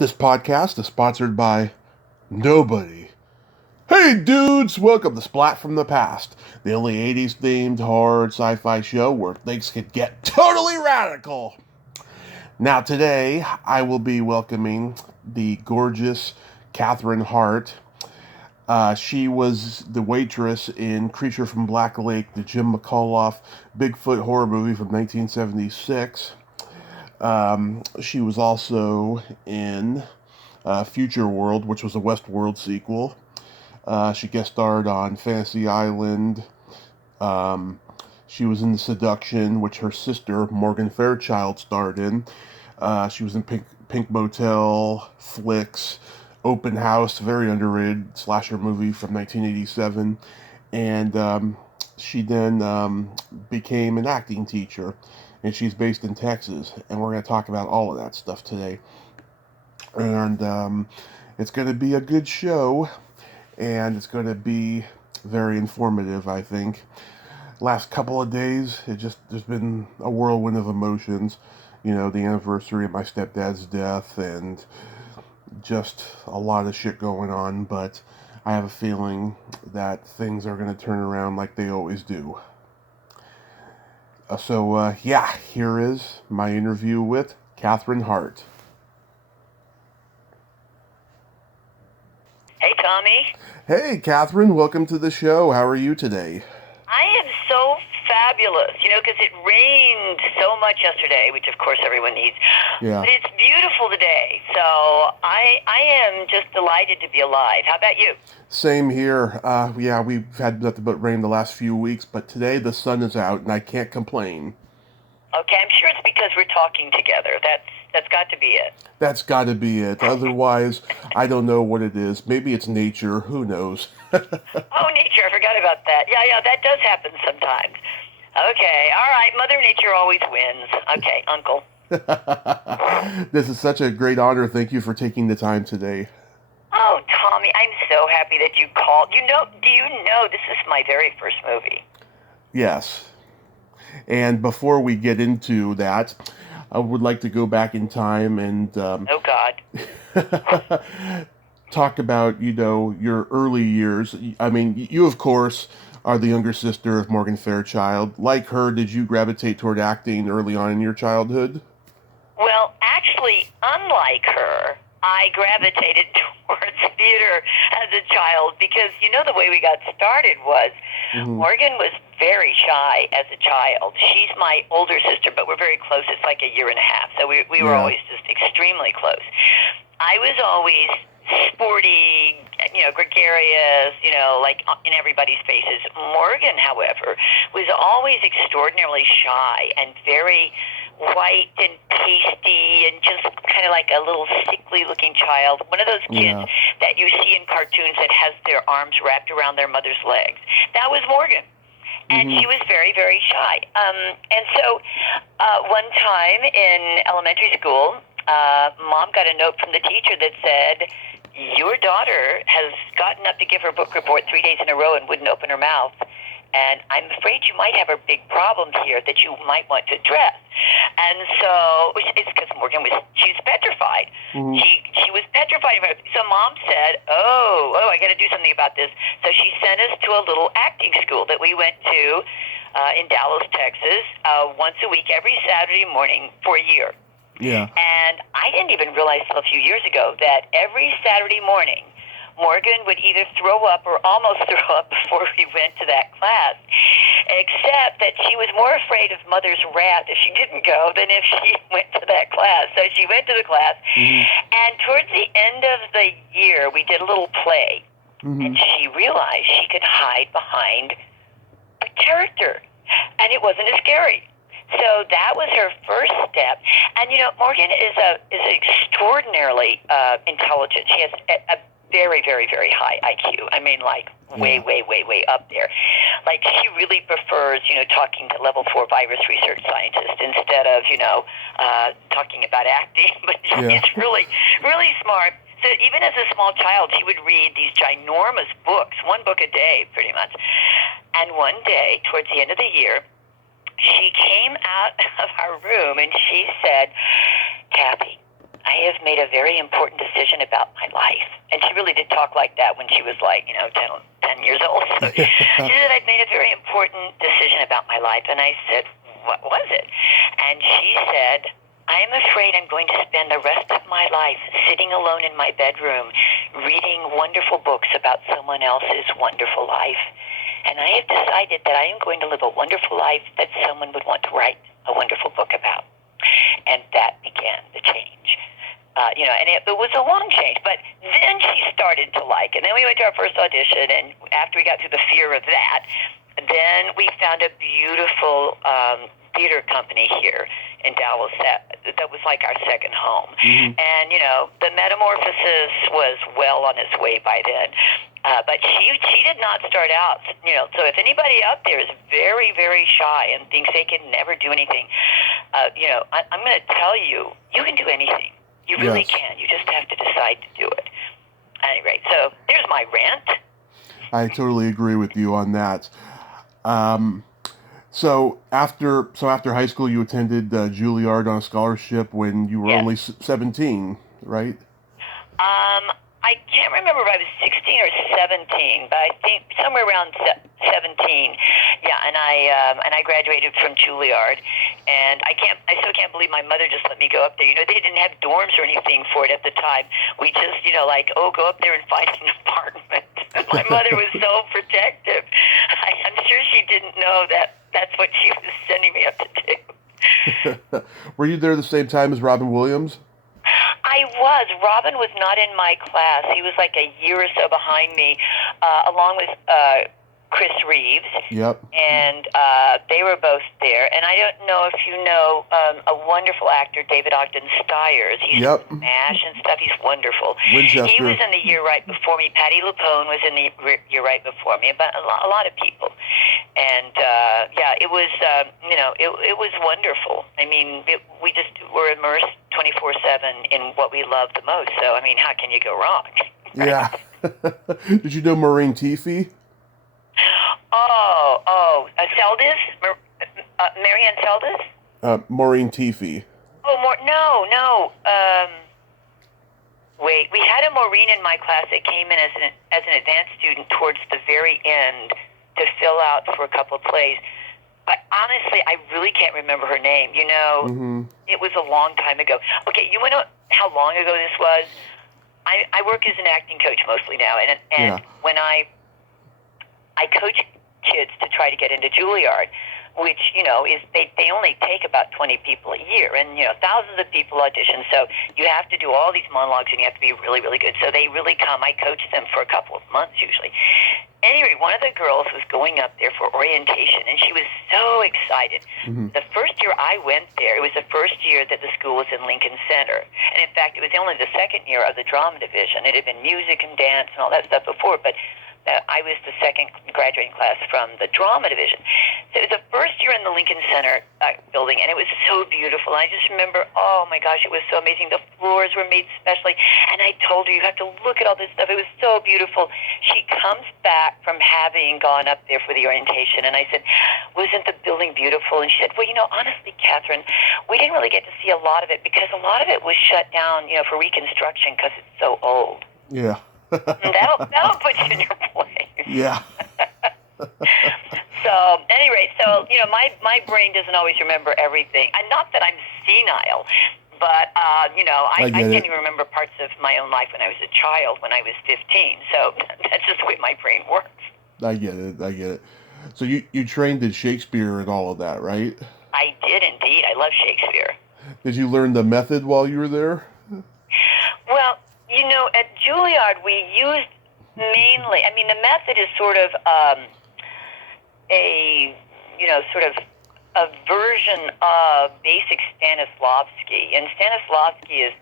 This podcast is sponsored by nobody. Hey dudes, welcome to Splat from the Past, the only 80s themed horror sci-fi show where things can get totally radical. Now today, I will be welcoming the gorgeous Cathryn Harrt. She was the waitress in Creature from Black Lake, the Jim McAuliffe Bigfoot horror movie from 1976. She was also in Future World, which was a Westworld sequel. She guest starred on Fantasy Island. She was in Seduction, which her sister, Morgan Fairchild, starred in. She was in Pink Motel, Flicks, Open House, very underrated slasher movie from 1987. And she then became an acting teacher. And she's based in Texas. And we're going to talk about all of that stuff today. And it's going to be a good show. And it's going to be very informative, I think. Last couple of days, there's been a whirlwind of emotions. You know, the anniversary of my stepdad's death and just a lot of shit going on. But I have a feeling that things are going to turn around like they always do. So, here is my interview with Cathryn Harrt. Hey, Tommy. Hey, Cathryn, welcome to the show. How are you today? I am so fabulous, because it rained so much yesterday, which of course everyone needs. Yeah. But it's beautiful today, so I am just delighted to be alive. How about you? Same here. We've had nothing but rain the last few weeks, but today the sun is out and I can't complain. Okay, I'm sure it's because we're talking together. That's got to be it. That's got to be it. Otherwise, I don't know what it is. Maybe it's nature. Who knows? Oh, nature. I forgot about that. Yeah, that does happen sometimes. Okay, all right. Mother Nature always wins. Okay, Uncle. This is such a great honor. Thank you for taking the time today. Oh, Tommy, I'm so happy that you called. Do you know this is my very first movie? Yes. And before we get into that, I would like to go back in time and Oh, God. talk about, your early years. I mean, you, of course, are the younger sister of Morgan Fairchild. Like her, did you gravitate toward acting early on in your childhood? Well, actually, unlike her, I gravitated towards theater as a child because, the way we got started was Morgan was very shy as a child. She's my older sister, but we're very close. It's like a year and a half. So we were always just extremely close. I was always sporty, gregarious, like in everybody's faces. Morgan, however, was always extraordinarily shy and very white and pasty and just kind of like a little sickly looking child. One of those kids that you see in cartoons that has their arms wrapped around their mother's legs. That was Morgan. And she was very, very shy. And so one time in elementary school, Mom got a note from the teacher that said, your daughter has gotten up to give her book report 3 days in a row and wouldn't open her mouth. And I'm afraid you might have a big problem here that you might want to address. And so it's because she's petrified. She was petrified. So Mom said, oh, I got to do something about this. So she sent us to a little acting school that we went to in Dallas, Texas, once a week, every Saturday morning for a year. Yeah. And I didn't even realize until a few years ago that every Saturday morning, Morgan would either throw up or almost throw up before we went to that class, except that she was more afraid of Mother's wrath if she didn't go than if she went to that class. So she went to the class, and towards the end of the year, we did a little play, and she realized she could hide behind a character, and it wasn't as scary. So that was her first step. And, Morgan is extraordinarily intelligent. She has a very, very, very high IQ. I mean, like, way, way, way, way up there. Like, she really prefers, talking to level 4 virus research scientists instead of, talking about acting. But she's really, really smart. So even as a small child, she would read these ginormous books, one book a day, pretty much. And one day, towards the end of the year, she came out of our room and she said, Kathy, I have made a very important decision about my life. And she really did talk like that when she was like, 10 years old. So she said, I've made a very important decision about my life. And I said, what was it? And she said, I am afraid I'm going to spend the rest of my life sitting alone in my bedroom, reading wonderful books about someone else's wonderful life. And I have decided that I am going to live a wonderful life that someone would want to write a wonderful book about. And that began the change. And it was a long change. But then she started to like it. And then we went to our first audition, and after we got through the fear of that, then we found a beautiful theater company here in Dallas that was like our second home. Mm-hmm. And, the metamorphosis was well on its way by then. But she did not start out, so if anybody out there is very, very shy and thinks they can never do anything, I'm going to tell you, you can do anything. You really can. You just have to decide to do it. Anyway, so there's my rant. I totally agree with you on that. So after high school, you attended Juilliard on a scholarship when you were only 17, right? I can't remember if I was 16 or 17, but I think somewhere around 17. Yeah, and I graduated from Juilliard, and I still can't believe my mother just let me go up there. They didn't have dorms or anything for it at the time. We just, go up there and find an apartment. My mother was so protective. I'm sure she didn't know that that's what she was sending me up to do. Were you there the same time as Robin Williams? I was. Robin was not in my class. He was like a year or so behind me, along with Chris Reeves. Yep. And they were both there. And I don't know if you know a wonderful actor, David Ogden Stiers. He's in MASH and stuff. He's wonderful. Winchester. He was in the year right before me. Patti LuPone was in the year right before me. But a lot of people. And it was it was wonderful. I mean, we just were immersed 24/7 in what we love the most. So I mean, how can you go wrong? Yeah. Did you know Maureen Teefy? Seldes? Marianne Seldes? Maureen Teefy. Oh, no. Wait, we had a Maureen in my class that came in as an advanced student towards the very end to fill out for a couple of plays. But honestly, I really can't remember her name. It was a long time ago. Okay, you want to know how long ago this was? I work as an acting coach mostly now, and when I coach kids to try to get into Juilliard, which, is they only take about 20 people a year, and, thousands of people audition, so you have to do all these monologues, and you have to be really, really good. So they really come. I coach them for a couple of months usually. Anyway, one of the girls was going up there for orientation, and she was so excited. Mm-hmm. The first year I went there, it was the first year that the school was in Lincoln Center. And in fact, it was only the second year of the drama division. It had been music and dance and all that stuff before, but I was the second graduating class from the drama division. So it was the first year in the Lincoln Center building, and it was so beautiful. And I just remember, oh my gosh, it was so amazing. The floors were made specially, and I told her, you have to look at all this stuff. It was so beautiful. She comes back from having gone up there for the orientation, and I said, wasn't the building beautiful? And she said, well, honestly, Cathryn, we didn't really get to see a lot of it because a lot of it was shut down, for reconstruction because it's so old. Yeah. that'll put you in your place. Yeah. So, anyway, my brain doesn't always remember everything. And not that I'm senile, but, I can't even remember parts of my own life when I was a child, when I was 15. So that's just the way my brain works. I get it. So you trained in Shakespeare and all of that, right? I did indeed. I love Shakespeare. Did you learn the method while you were there? Well, at Juilliard, we used mainly, the method is sort of a version of basic Stanislavski. And Stanislavski is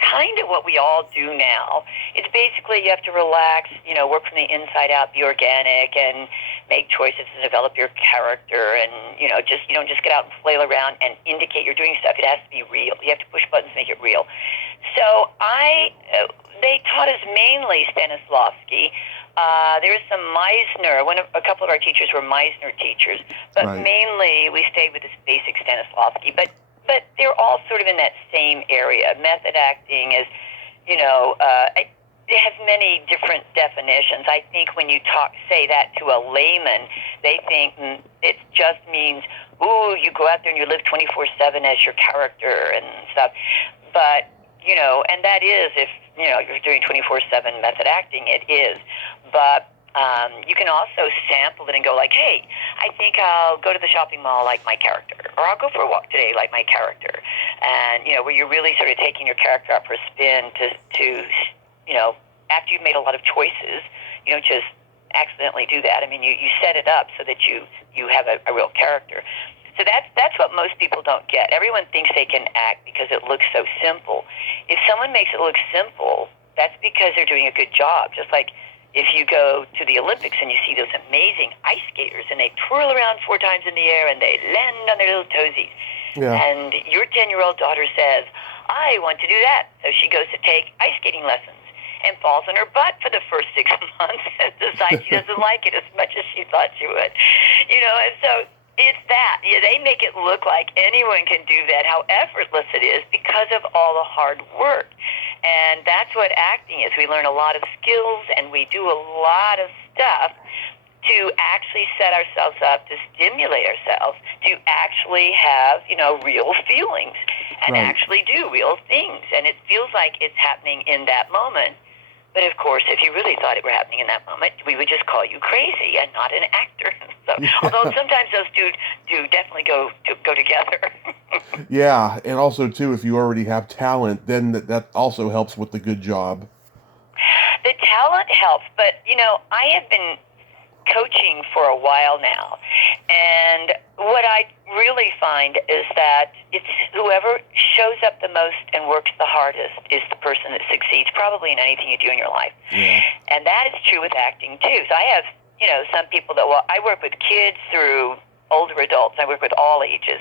kind of what we all do now. It's basically you have to relax, work from the inside out, be organic, and make choices to develop your character. And, you don't just get out and flail around and indicate you're doing stuff. It has to be real. You have to push buttons to make it real. So they taught us mainly Stanislavski. There was some Meisner. A couple of our teachers were Meisner teachers, but mainly we stayed with this basic Stanislavski. But but they're all sort of in that same area. Method acting is, it has many different definitions. I think when you say that to a layman, they think it just means, ooh, you go out there and you live 24/7 as your character and stuff. But, and that is, if, you're doing 24/7 method acting, it is. But you can also sample it and go like, hey, I think I'll go to the shopping mall like my character, or I'll go for a walk today like my character. And, where you're really sort of taking your character out for a spin to after you've made a lot of choices, you don't just accidentally do that. I mean, you set it up so that you have a real character. So that's what most people don't get. Everyone thinks they can act because it looks so simple. If someone makes it look simple, that's because they're doing a good job. Just like if you go to the Olympics and you see those amazing ice skaters and they twirl around 4 times in the air and they land on their little toesies. Yeah. And your 10-year-old daughter says, I want to do that. So she goes to take ice skating lessons and falls on her butt for the first 6 months and decides she doesn't like it as much as she thought she would. And so it's that. They make it look like anyone can do that, how effortless it is because of all the hard work. And that's what acting is. We learn a lot of skills and we do a lot of stuff to actually set ourselves up, to stimulate ourselves, to actually have, real feelings and actually do real things. And it feels like it's happening in that moment. But of course, if you really thought it were happening in that moment, we would just call you crazy and not an actor. So, although sometimes those do definitely go together. Yeah, and also too, if you already have talent, then that also helps with the good job. The talent helps, but I have been coaching for a while now, and what I really find is that it's whoever shows up the most and works the hardest is the person that succeeds probably in anything you do in your life. Yeah. And that is true with acting too. So I have some people that I work with kids through older adults. I work with all ages,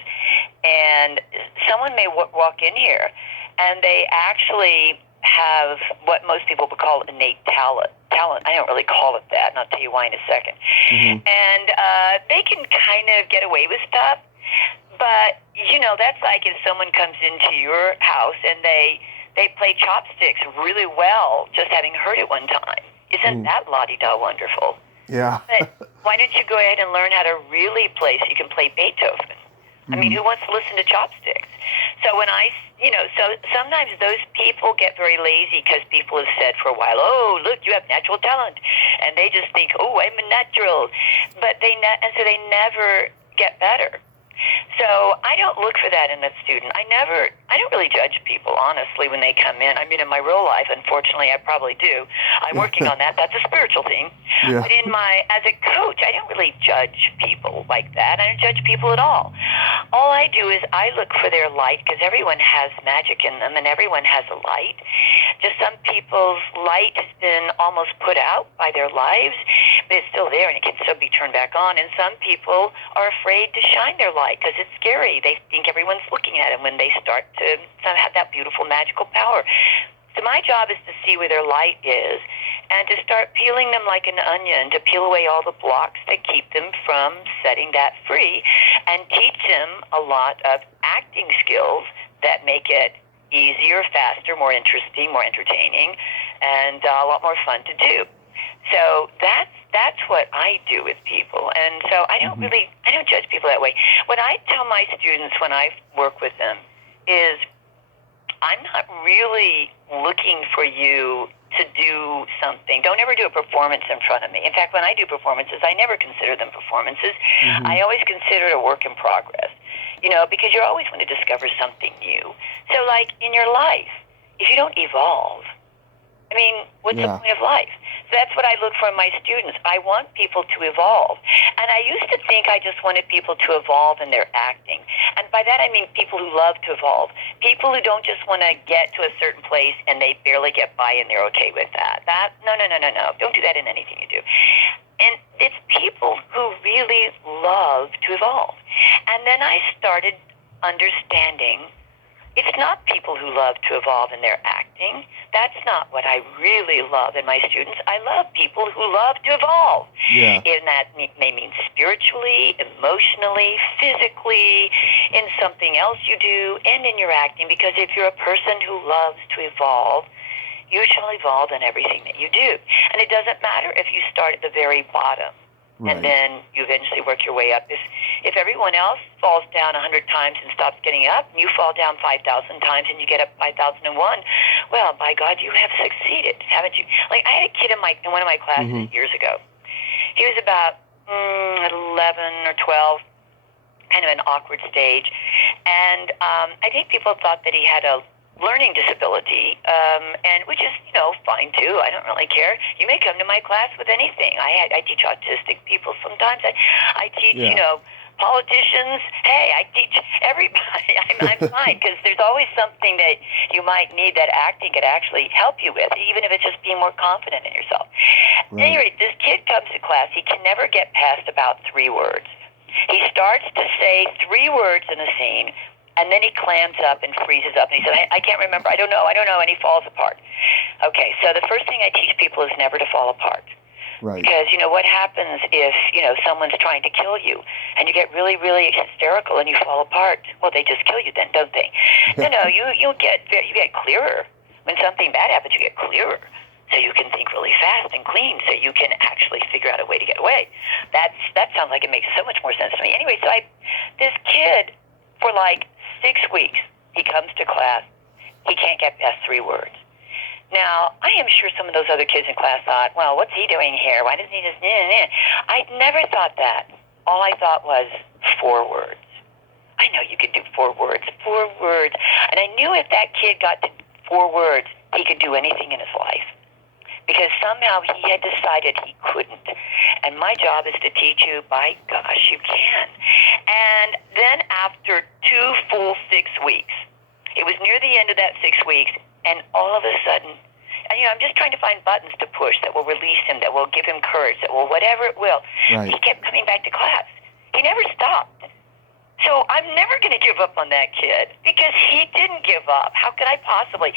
and someone may walk in here and they actually have what most people would call innate talent. I don't really call it that, and I'll tell you why in a second. Mm-hmm. And they can kind of get away with stuff, but, that's like if someone comes into your house and they play chopsticks really well, just having heard it one time. Isn't that la-di-da wonderful? Yeah. But why don't you go ahead and learn how to really play so you can play Beethoven? I mean, who wants to listen to chopsticks? So when so sometimes those people get very lazy because people have said for a while, oh, look, you have natural talent. And they just think, oh, I'm a natural. But and so they never get better. So I don't look for that in a student. I don't really judge people, honestly, when they come in. I mean, in my real life, unfortunately, I probably do. I'm working on that. That's a spiritual thing. Yeah. But as a coach, I don't really judge people like that. I don't judge people at all. All I do is I look for their light, because everyone has magic in them and everyone has a light. Just some people's light has been almost put out by their lives, but it's still there and it can still be turned back on. And some people are afraid to shine their light because it's scary. They think everyone's looking at them when they start to have that beautiful magical power. So my job is to see where their light is and to start peeling them like an onion, to peel away all the blocks that keep them from setting that free, and teach them a lot of acting skills that make it easier, faster, more interesting, more entertaining, and a lot more fun to do. So that's what I do with people. And so I don't judge people that way. What I tell my students when I work with them is, I'm not really looking for you to do something. Don't ever do a performance in front of me. In fact, when I do performances, I never consider them performances. I always consider it a work in progress, because you're always going to discover something new. So like in your life, if you don't evolve, I mean, what's the point of life? So that's what I look for in my students. I want people to evolve. And I used to think I just wanted people to evolve in their acting. And by that I mean people who love to evolve. People who don't just want to get to a certain place and they barely get by and they're okay with that. No. Don't do that in anything you do. And it's people who really love to evolve. And then I started understanding it's not people who love to evolve in their acting. acting. That's not what I really love in my students. I love people who love to evolve. Yeah. And that may mean spiritually, emotionally, physically, in something else you do, and in your acting. Because if you're a person who loves to evolve, you shall evolve in everything that you do. And it doesn't matter if you start at the very bottom. Right. And then you eventually work your way up. If everyone else falls down 100 times and stops getting up, and you fall down 5,000 times and you get up 5,001, well, by God, you have succeeded, haven't you? Like, I had a kid in one of my classes years ago. He was about 11 or 12, kind of an awkward stage. And I think people thought that he had a learning disability, and which is, fine too. I don't really care. You may come to my class with anything. I teach autistic people sometimes. I teach, politicians. Hey, I teach everybody. I'm fine, because there's always something that you might need that acting could actually help you with, even if it's just being more confident in yourself. Right. At any rate, this kid comes to class. He can never get past about 3 words. He starts to say 3 words in a scene, and then he clams up and freezes up, and he says, I can't remember, I don't know, and he falls apart. Okay, so the first thing I teach people is never to fall apart. Right. Because, what happens if, someone's trying to kill you, and you get really, really hysterical and you fall apart? Well, they just kill you then, don't they? No, you get clearer. When something bad happens, you get clearer. So you can think really fast and clean, so you can actually figure out a way to get away. That sounds like it makes so much more sense to me. Anyway, so this kid, for like 6 weeks, he comes to class. He can't get past 3 words. Now, I am sure some of those other kids in class thought, well, what's he doing here? Why doesn't he just... I never thought that. All I thought was 4 words. I know you could do 4 words. 4 words. And I knew if that kid got to 4 words, he could do anything in his life. Because somehow he had decided he couldn't. And my job is to teach you, by gosh, you can. And then after 2 full 6 weeks, it was near the end of that 6 weeks, and all of a sudden, I'm just trying to find buttons to push that will release him, that will give him courage, that will whatever it will. Right. He kept coming back to class. He never stopped. So I'm never going to give up on that kid, because he didn't give up. How could I possibly?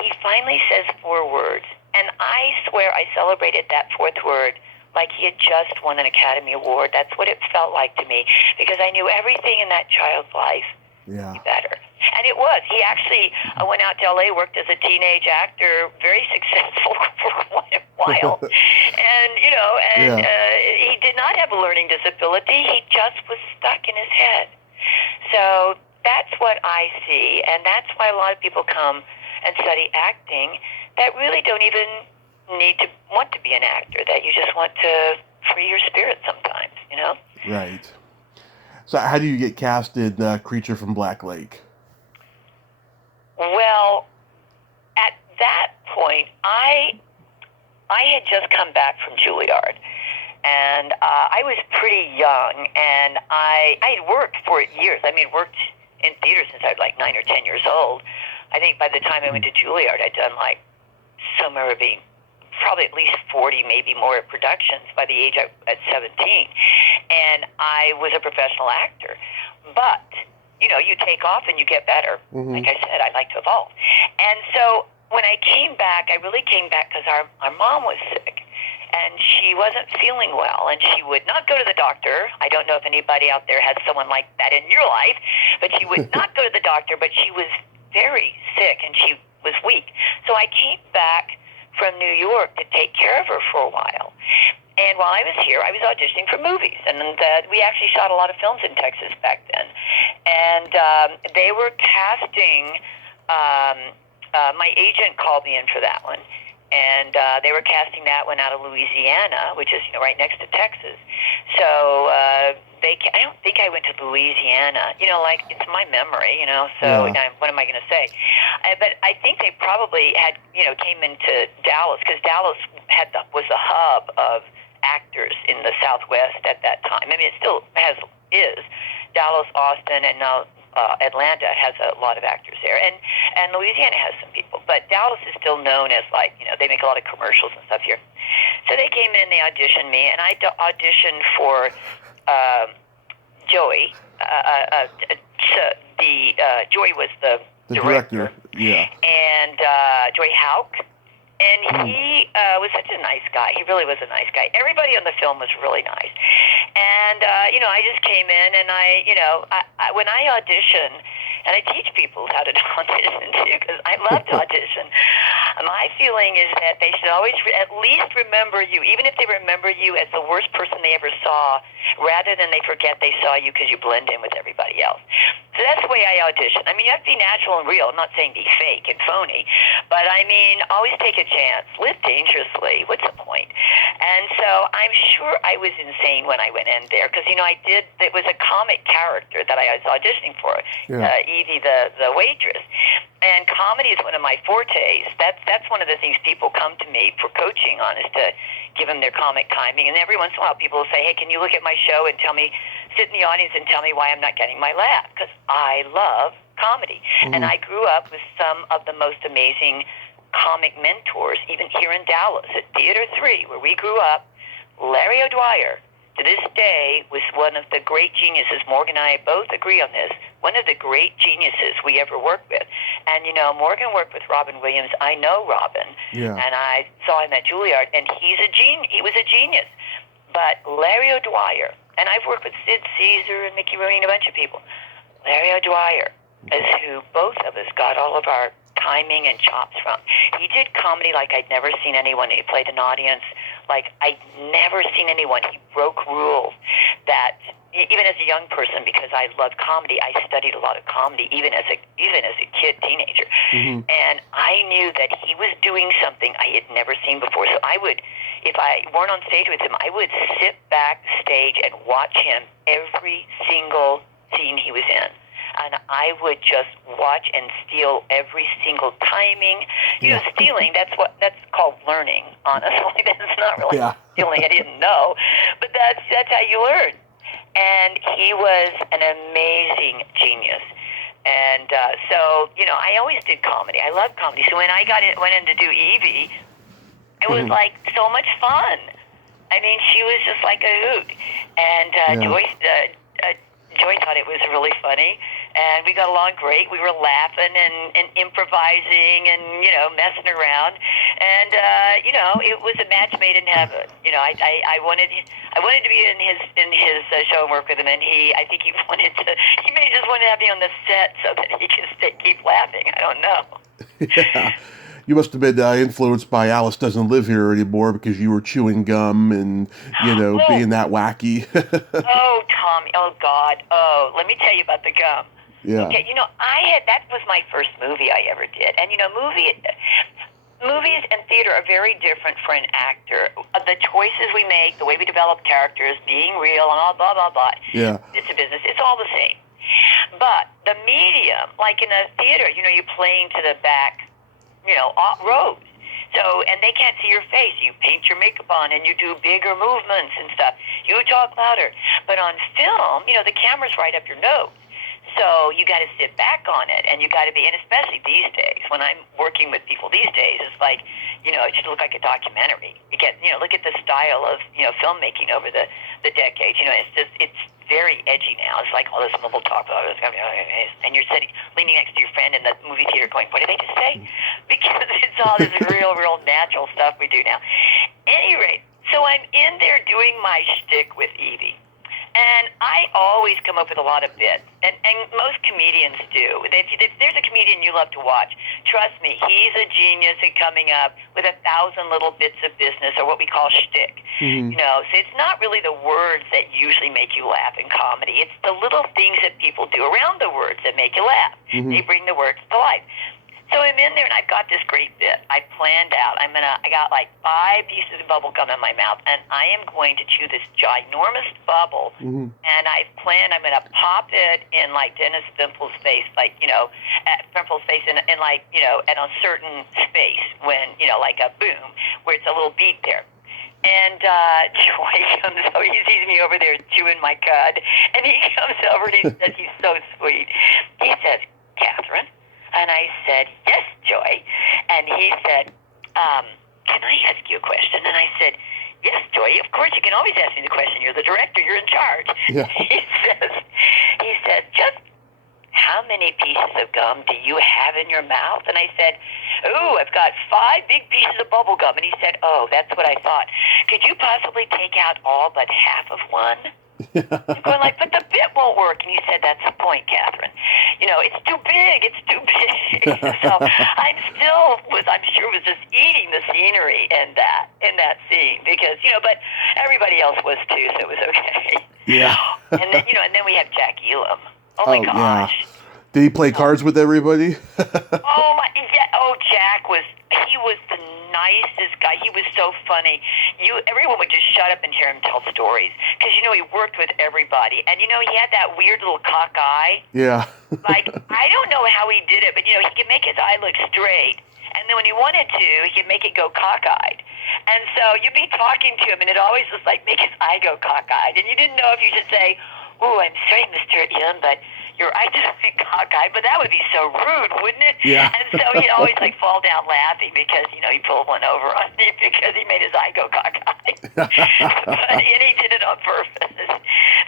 He finally says 4 words. And I swear I celebrated that 4th word like he had just won an Academy Award. That's what it felt like to me, because I knew everything in that child's life would be better. And it was. He actually went out to L.A., worked as a teenage actor, very successful for quite a while. And, he did not have a learning disability. He just was stuck in his head. So that's what I see, and that's why a lot of people come and study acting that really don't even need to want to be an actor, that you just want to free your spirit sometimes, Right. So how do you get cast in Creature from Black Lake? Well, at that point, I had just come back from Juilliard, and I was pretty young, and I had worked for years. Worked in theater since I was like 9 or 10 years old. I think by the time I went to Juilliard, I'd done like somewhere between probably at least 40, maybe more productions by the age at 17. And I was a professional actor. But, you take off and you get better. Mm-hmm. Like I said, I like to evolve. And so when I came back, I really came back because our mom was sick. And she wasn't feeling well, and she would not go to the doctor. I don't know if anybody out there has someone like that in your life, but she would not go to the doctor, but she was very sick, and she was weak. So I came back from New York to take care of her for a while. And while I was here, I was auditioning for movies. And we actually shot a lot of films in Texas back then. And they were casting, my agent called me in for that one. And they were casting that one out of Louisiana, which is right next to Texas. So I don't think I went to Louisiana. It's my memory. So what am I going to say? But I think they probably had came into Dallas, because Dallas was the hub of actors in the Southwest at that time. It still is. Dallas, Austin, and now Atlanta has a lot of actors there, and Louisiana has some people, but Dallas is still known as they make a lot of commercials and stuff here. So they came in and they auditioned me, and I auditioned for Joey. Joey was the The director. Yeah. And Joy Hauk. And he was such a nice guy. He really was a nice guy. Everybody on the film was really nice. And, I just came in and when I audition, and I teach people how to audition too, because I love to audition. My feeling is that they should always at least remember you, even if they remember you as the worst person they ever saw, rather than they forget they saw you because you blend in with everybody else. So that's the way I audition. I mean, you have to be natural and real. I'm not saying be fake and phony, but I mean, always take a chance. Live dangerously. What's the point? And so I'm sure I was insane when I went in there because, it was a comic character that I was auditioning for, Evie, the waitress. And comedy is one of my fortes. That's one of the things people come to me for coaching on, is to give them their comic timing. And every once in a while people will say, hey, can you look at my show and sit in the audience and tell me why I'm not getting my laugh? Because I love comedy. And I grew up with some of the most amazing comic mentors, even here in Dallas at Theater 3, where we grew up. Larry O'Dwyer, to this day, was one of the great geniuses. Morgan and I both agree on this. One of the great geniuses we ever worked with. And, Morgan worked with Robin Williams. I know Robin. Yeah. And I saw him at Juilliard, and he was a genius. But Larry O'Dwyer, and I've worked with Sid Caesar and Mickey Rooney and a bunch of people. Larry O'Dwyer is who both of us got all of our timing and chops from. He did comedy like I'd never seen anyone. He played an audience like I'd never seen anyone. He broke rules that, even as a young person, because I loved comedy, I studied a lot of comedy, even as a kid, teenager. And I knew that he was doing something I had never seen before. So I would, if I weren't on stage with him, I would sit backstage and watch him every single scene he was in. And I would just watch and steal every single timing. Stealing, that's called learning, honestly. That's not really stealing. I didn't know. But that's how you learn. And he was an amazing genius. And so, I always did comedy. I love comedy. So when I went in to do Evie, it was like so much fun. I mean, she was just like a hoot. And Joy thought it was really funny, and we got along great. We were laughing and improvising and, messing around. And, it was a match made in heaven. I wanted to be in his show and work with him, and I think he may just want to have me on the set so that he can keep laughing. I don't know. Yeah. You must have been influenced by Alice Doesn't Live Here Anymore, because you were chewing gum and, being that wacky. Oh, Tommy. Oh, God. Oh, let me tell you about the gum. Yeah. Okay, that was my first movie I ever did. And, movies and theater are very different for an actor. The choices we make, the way we develop characters, being real, and all blah, blah, blah. Yeah. It's a business. It's all the same. But the medium, like in a theater, you're playing to the back, rows. So, and they can't see your face. You paint your makeup on and you do bigger movements and stuff. You talk louder. But on film, the camera's right up your nose. So you got to sit back on it, and you got to be, and especially these days, when I'm working with people these days, it's like, it should look like a documentary. You get, look at the style of, filmmaking over the decades. It's very edgy now. It's like all this mobile talk, and you're leaning next to your friend in the movie theater going, what did they just say? Because it's all this real natural stuff we do now. Any rate, so I'm in there doing my shtick with Evie. And I always come up with a lot of bits, and most comedians do. If there's a comedian you love to watch, trust me, he's a genius at coming up with 1,000 little bits of business, or what we call shtick. So it's not really the words that usually make you laugh in comedy. It's the little things that people do around the words that make you laugh. They bring the words to life. So I'm in there, and I've got this great bit. I planned out. I got like 5 pieces of bubble gum in my mouth, and I am going to chew this ginormous bubble. And I've planned I'm going to pop it in like Dennis Dimple's face, at Dimple's face, in like, at a certain space when, like a boom, where it's a little beat there. And Joy comes over. He sees me over there chewing my cud, and he comes over and he says, he's so sweet. He says, Cathryn. And I said, yes, Joy. And he said, can I ask you a question? And I said, yes, Joy, of course, you can always ask me the question. You're the director. You're in charge. Yeah. He says, just how many pieces of gum do you have in your mouth? And I said, oh, I've got 5 big pieces of bubble gum. And he said, oh, that's what I thought. Could you possibly take out all but half of one? I'm going like, but the bit won't work. And he said, that's the point, Cathryn. It's too big. It's too big. So I'm sure was just eating the scenery in that scene because, but everybody else was too, so it was okay. Yeah. And then we have Jack Elam. Oh my gosh. Yeah. Did he play cards with everybody? Oh my, yeah. Oh, Jack he was the nicest guy. He was so funny. Everyone would just shut up and hear him tell stories because he worked with everybody, and he had that weird little cock eye. Yeah. Like I don't know how he did it, but he could make his eye look straight, and then when he wanted to, he could make it go cockeyed. And so you'd be talking to him, and it always was like make his eye go cockeyed, and you didn't know if you should say, "Oh, I'm sorry, Mr. Elam, but your eye just went cockeyed," but that would be so rude, wouldn't it? Yeah. And so he'd always fall down laughing because he pulled one over on me because he made his eye go cockeyed. And he did it on purpose.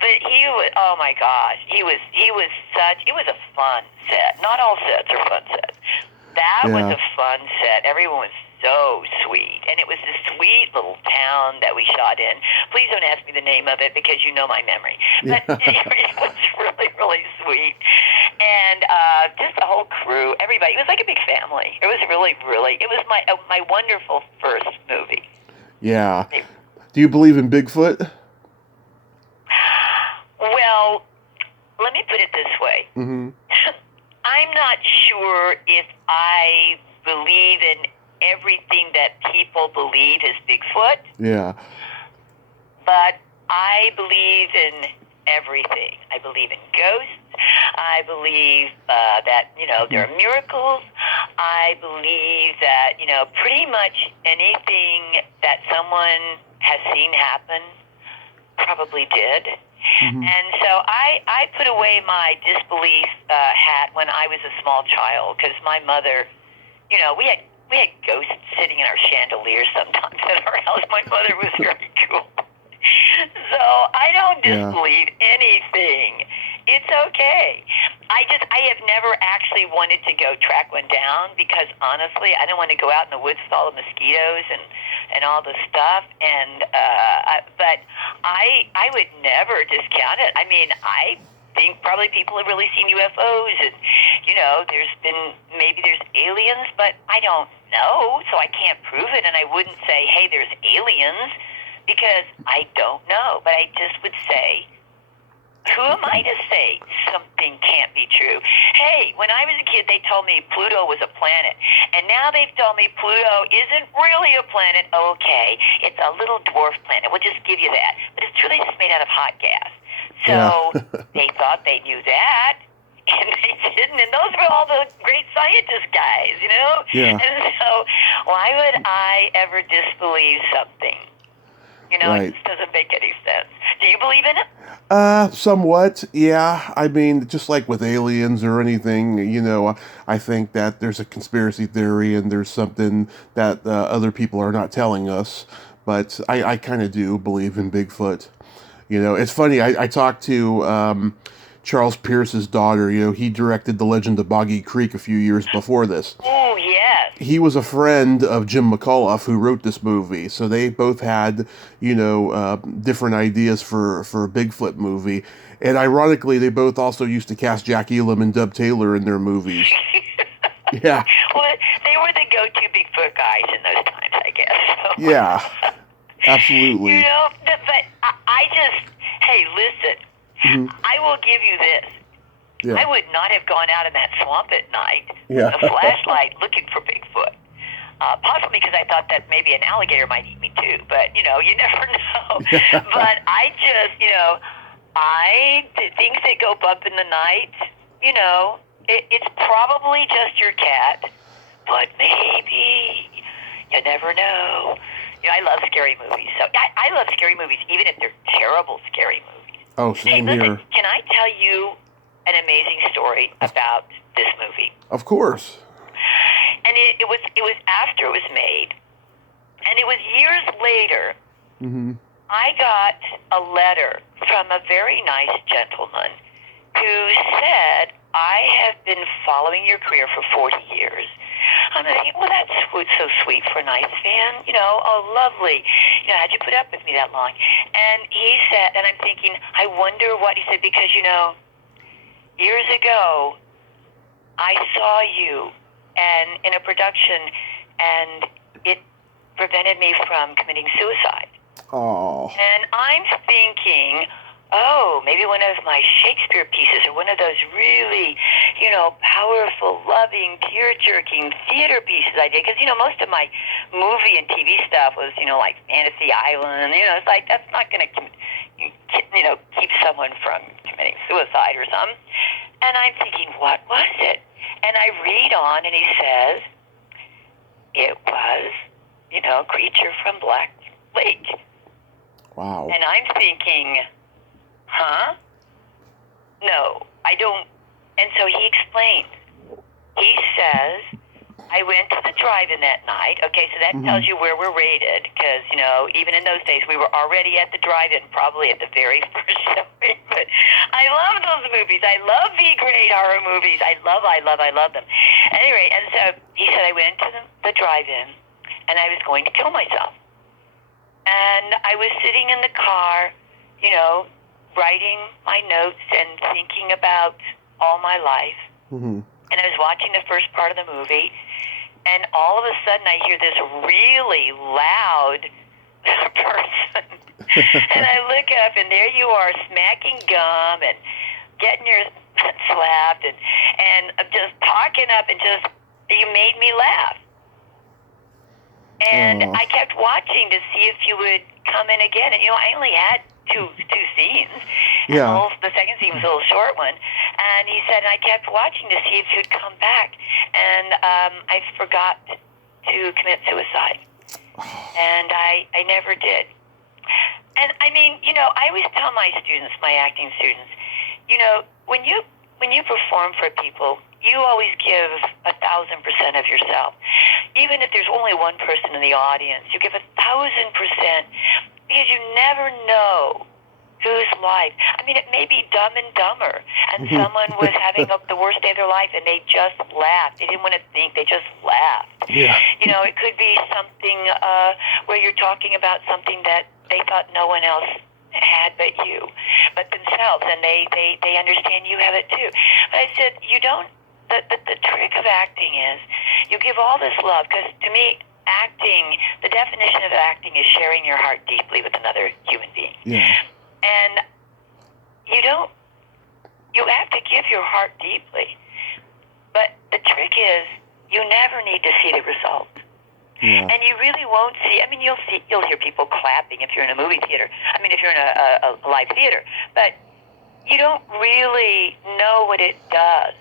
But he was, oh my gosh, it was a fun set. Not all sets are fun sets. That was a fun set. Everyone was so sweet. And it was this sweet little town that we shot in. Please don't ask me the name of it because you know my memory. But it was really, really sweet. And just the whole crew, everybody. It was like a big family. It was really, really, it was my wonderful first movie. Yeah. Do you believe in Bigfoot? Well, let me put it this way. Mm-hmm. I'm not sure if I believe in everything that people believe is Bigfoot. Yeah. But I believe in everything. I believe in ghosts. I believe that, there are miracles. I believe that, pretty much anything that someone has seen happen probably did. Mm-hmm. And so I put away my disbelief hat when I was a small child because my mother, we had ghosts sitting in our chandelier sometimes at our house. My mother was very cool. So I don't disbelieve anything. It's okay. I have never actually wanted to go track one down because honestly, I don't want to go out in the woods with all the mosquitoes and all the stuff. And but I would never discount it. I mean, I think probably people have really seen UFOs, and maybe there's aliens, but I don't know, so I can't prove it. And I wouldn't say, hey, there's aliens, because I don't know. But I just would say, who am I to say something can't be true? Hey, when I was a kid, they told me Pluto was a planet. And now they've told me Pluto isn't really a planet. Okay, it's a little dwarf planet. We'll just give you that. But it's really just made out of hot gas. So they thought they knew that. And they didn't. And those were all the great scientist guys, Yeah. And so why would I ever disbelieve something? Right. It just doesn't make any sense. Do you believe in it? Somewhat, yeah. I mean, just like with aliens or anything, I think that there's a conspiracy theory and there's something that other people are not telling us. But I kind of do believe in Bigfoot. It's funny. I talked to Charles Pierce's daughter. He directed The Legend of Boggy Creek a few years before this. Oh, yes. He was a friend of Jim McAuliffe, who wrote this movie. So they both had, different ideas for a Bigfoot movie. And ironically, they both also used to cast Jack Elam and Dub Taylor in their movies. Yeah. Well, they were the go-to Bigfoot guys in those times, I guess. So. Yeah. Absolutely. But I just, hey, listen, I will give you this. Yeah. I would not have gone out in that swamp at night with a flashlight looking for Bigfoot. Possibly because I thought that maybe an alligator might eat me too, but, you never know. But I just, things that go bump in the night, it's probably just your cat, but maybe, you never know. I love scary movies. So I love scary movies, even if they're terrible scary movies. Oh, same hey, listen, here. Can I tell you an amazing story about this movie? Of course. And it was after it was made, and it was years later. Mm-hmm. I got a letter from a very nice gentleman who said, I have been following your career for 40 years. I'm thinking, well, that's so sweet for a nice fan. Oh, lovely. How'd you put up with me that long? And he said, and I'm thinking, I wonder what he said, because, years ago, I saw you in a production, and it prevented me from committing suicide. Oh. And I'm thinking, maybe one of my Shakespeare pieces, or one of those really, powerful, loving, tear-jerking theater pieces I did. Because, most of my movie and TV stuff was, like Fantasy Island. It's like, that's not going to, keep someone from committing suicide or something. And I'm thinking, what was it? And I read on, and he says, it was, Creature from Black Lake. Wow. And I'm thinking, huh? No, I don't. And so he explains. He says, I went to the drive-in that night. Okay, so that tells you where we're rated, because, even in those days, we were already at the drive-in, probably at the very first showing. But I love those movies. I love B-grade horror movies. I love them. Anyway, and so he said, I went to the drive-in, and I was going to kill myself. And I was sitting in the car, writing my notes and thinking about all my life. And I was watching the first part of the movie, and all of a sudden I hear this really loud person. And I look up, and there you are, smacking gum and getting your slapped and just talking up, and you made me laugh. And I kept watching to see if you would come in again. And, I only had two scenes. Yeah. And the second scene was a little short one. And he said, and I kept watching to see if you'd come back. And I forgot to commit suicide. And I never did. And, I always tell my students, my acting students, when you perform for people, you always give 1,000% of yourself. Even if there's only one person in the audience, you give 1,000%, because you never know whose life. It may be Dumb and Dumber, and someone was having the worst day of their life, and they just laughed. They didn't want to think; they just laughed. Yeah. It could be something where you're talking about something that they thought no one else had but themselves, and they understand you have it too. But I said, you don't. The trick of acting is you give all this love, because to me, acting, the definition of acting is sharing your heart deeply with another human being. Yeah. And you have to give your heart deeply. But the trick is you never need to see the result. Yeah. And you really won't see, you'll hear people clapping if you're in a movie theater. If you're in a live theater. But you don't really know what it does.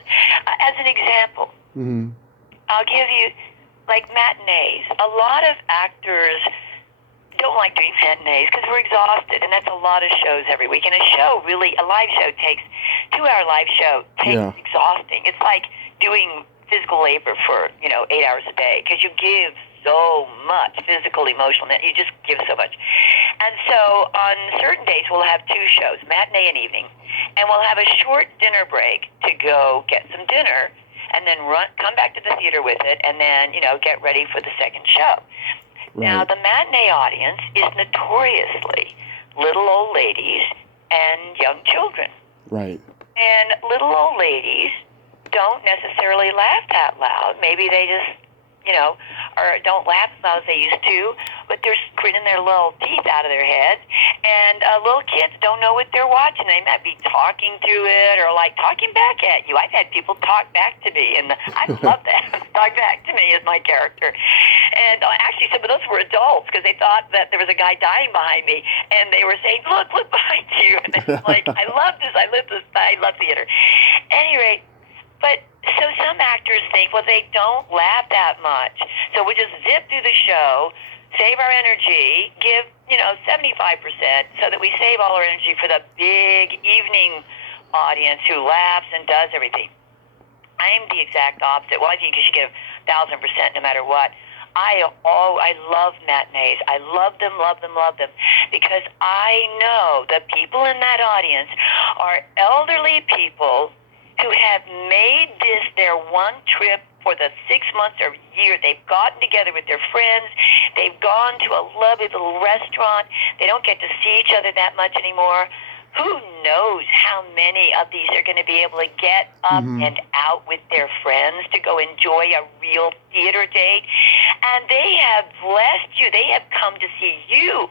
As an example, I'll give you, like matinees. A lot of actors don't like doing matinees because we're exhausted, and that's a lot of shows every week. And a live show takes, 2-hour live show takes exhausting. It's like doing physical labor for, 8 hours a day, because you give so much, physical, emotional, you just give so much. And so on certain days we'll have 2 shows, matinee and evening, and we'll have a short dinner break to go get some dinner, and then come back to the theater with it, and then, get ready for the second show. Right. Now, the matinee audience is notoriously little old ladies and young children. Right. And little old ladies don't necessarily laugh that loud. Maybe they just, or don't laugh as loud as they used to, but they're gritting their little teeth out of their heads. And little kids don't know what they're watching. They might be talking to it or like talking back at you. I've had people talk back to me, and I love that. Talk back to me is my character. And actually, some of those were adults, because they thought that there was a guy dying behind me, and they were saying, look behind you. And it's like, I love this. I love theater. At any rate, but so some actors think, well, they don't laugh that much, so we just zip through the show, save our energy, give, 75%, so that we save all our energy for the big evening audience who laughs and does everything. I'm the exact opposite. Well, I think you should give 1,000% no matter what. I love matinees. I love them, because I know the people in that audience are elderly people who have made this their one trip for the 6 months or year. They've gotten together with their friends. They've gone to a lovely little restaurant. They don't get to see each other that much anymore. Who knows how many of these are going to be able to get up and out with their friends to go enjoy a real theater date. And they have blessed you. They have come to see you.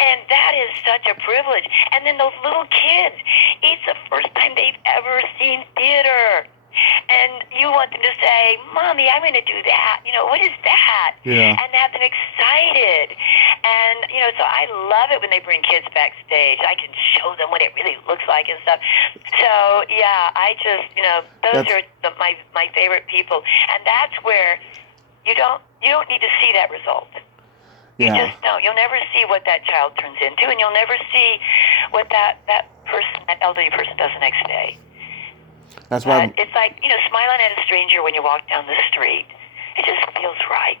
And that is such a privilege. And then those little kids, it's the first time they've ever seen theater. And you want them to say, Mommy, I'm going to do that. What is that? Yeah. And have them excited. And, so I love it when they bring kids backstage. I can show them what it really looks like and stuff. So, yeah, I just, those are my favorite people. And that's where you don't need to see that result. You just don't. You'll never see what that child turns into, and you'll never see what that elderly person does the next day. That's why it's like, smiling at a stranger when you walk down the street. It just feels right,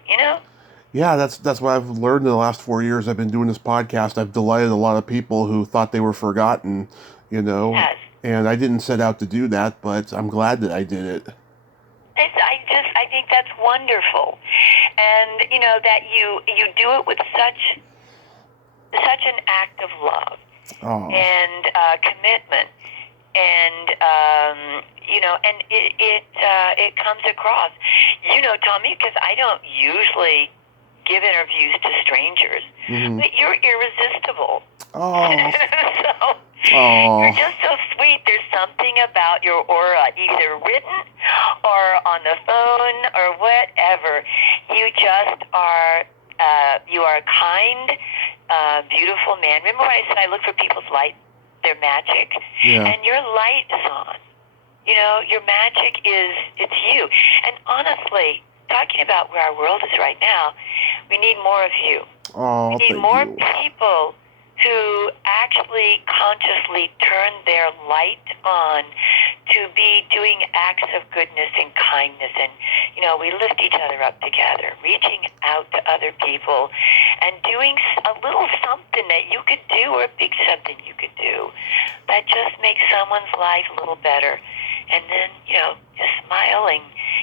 Yeah, that's what I've learned in the last 4 years I've been doing this podcast. I've delighted a lot of people who thought they were forgotten, Yes. And I didn't set out to do that, but I'm glad that I did it. I think that's wonderful. And, that you do it with such an act of love and commitment. And, and it comes across. Tommy, because I don't usually give interviews to strangers, but you're irresistible. Oh. You're just so sweet. There's something about your aura, either written or on the phone or whatever. You just are, you are a kind, beautiful man. Remember when I said I look for people's light, their magic? Yeah. And your light is on. Your magic it's you. And honestly, talking about where our world is right now, we need more of you. Oh, we need more people who actually consciously turn their light on to be doing acts of goodness and kindness. And, we lift each other up together, reaching out to other people and doing a little something that you could do or a big something you could do that just makes someone's life a little better. And then, just smile and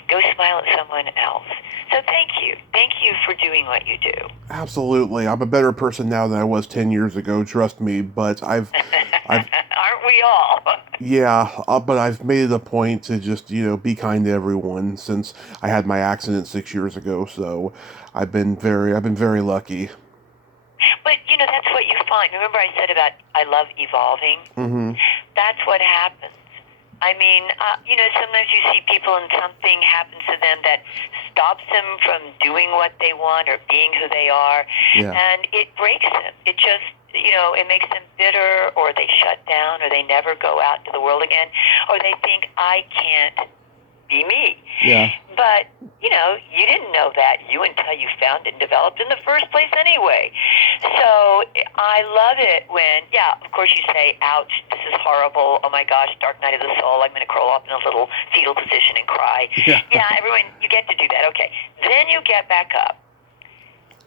go smile at someone else. So thank you. Thank you for doing what you do. Absolutely. I'm a better person now than I was 10 years ago, trust me, but I've Aren't we all? Yeah, but I've made it a point to just, be kind to everyone since I had my accident 6 years ago, so I've been very lucky. But, that's what you find. Remember I said about I love evolving? Mm-hmm. That's what happens. I mean, sometimes you see people and something happens to them that stops them from doing what they want or being who they are, and it breaks them. It just, it makes them bitter, or they shut down, or they never go out to the world again, or they think, I can't be me. Yeah. But, you didn't know that until you found it and developed in the first place anyway. So I love it when, of course you say, ouch, this is horrible, oh my gosh, dark night of the soul, I'm going to curl up in a little fetal position and cry. Yeah, everyone, you get to do that, okay. Then you get back up,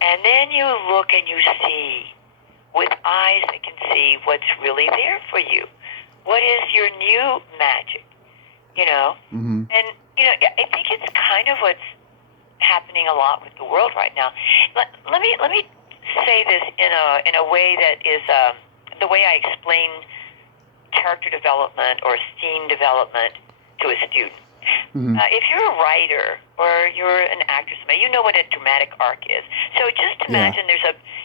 and then you look and you see, with eyes that can see what's really there for you. What is your new magic? Mm-hmm. And, I think it's kind of what's happening a lot with the world right now. Let me say this in a way that is the way I explain character development or scene development to a student. Mm-hmm. If you're a writer or you're an actress, you know what a dramatic arc is. So just imagine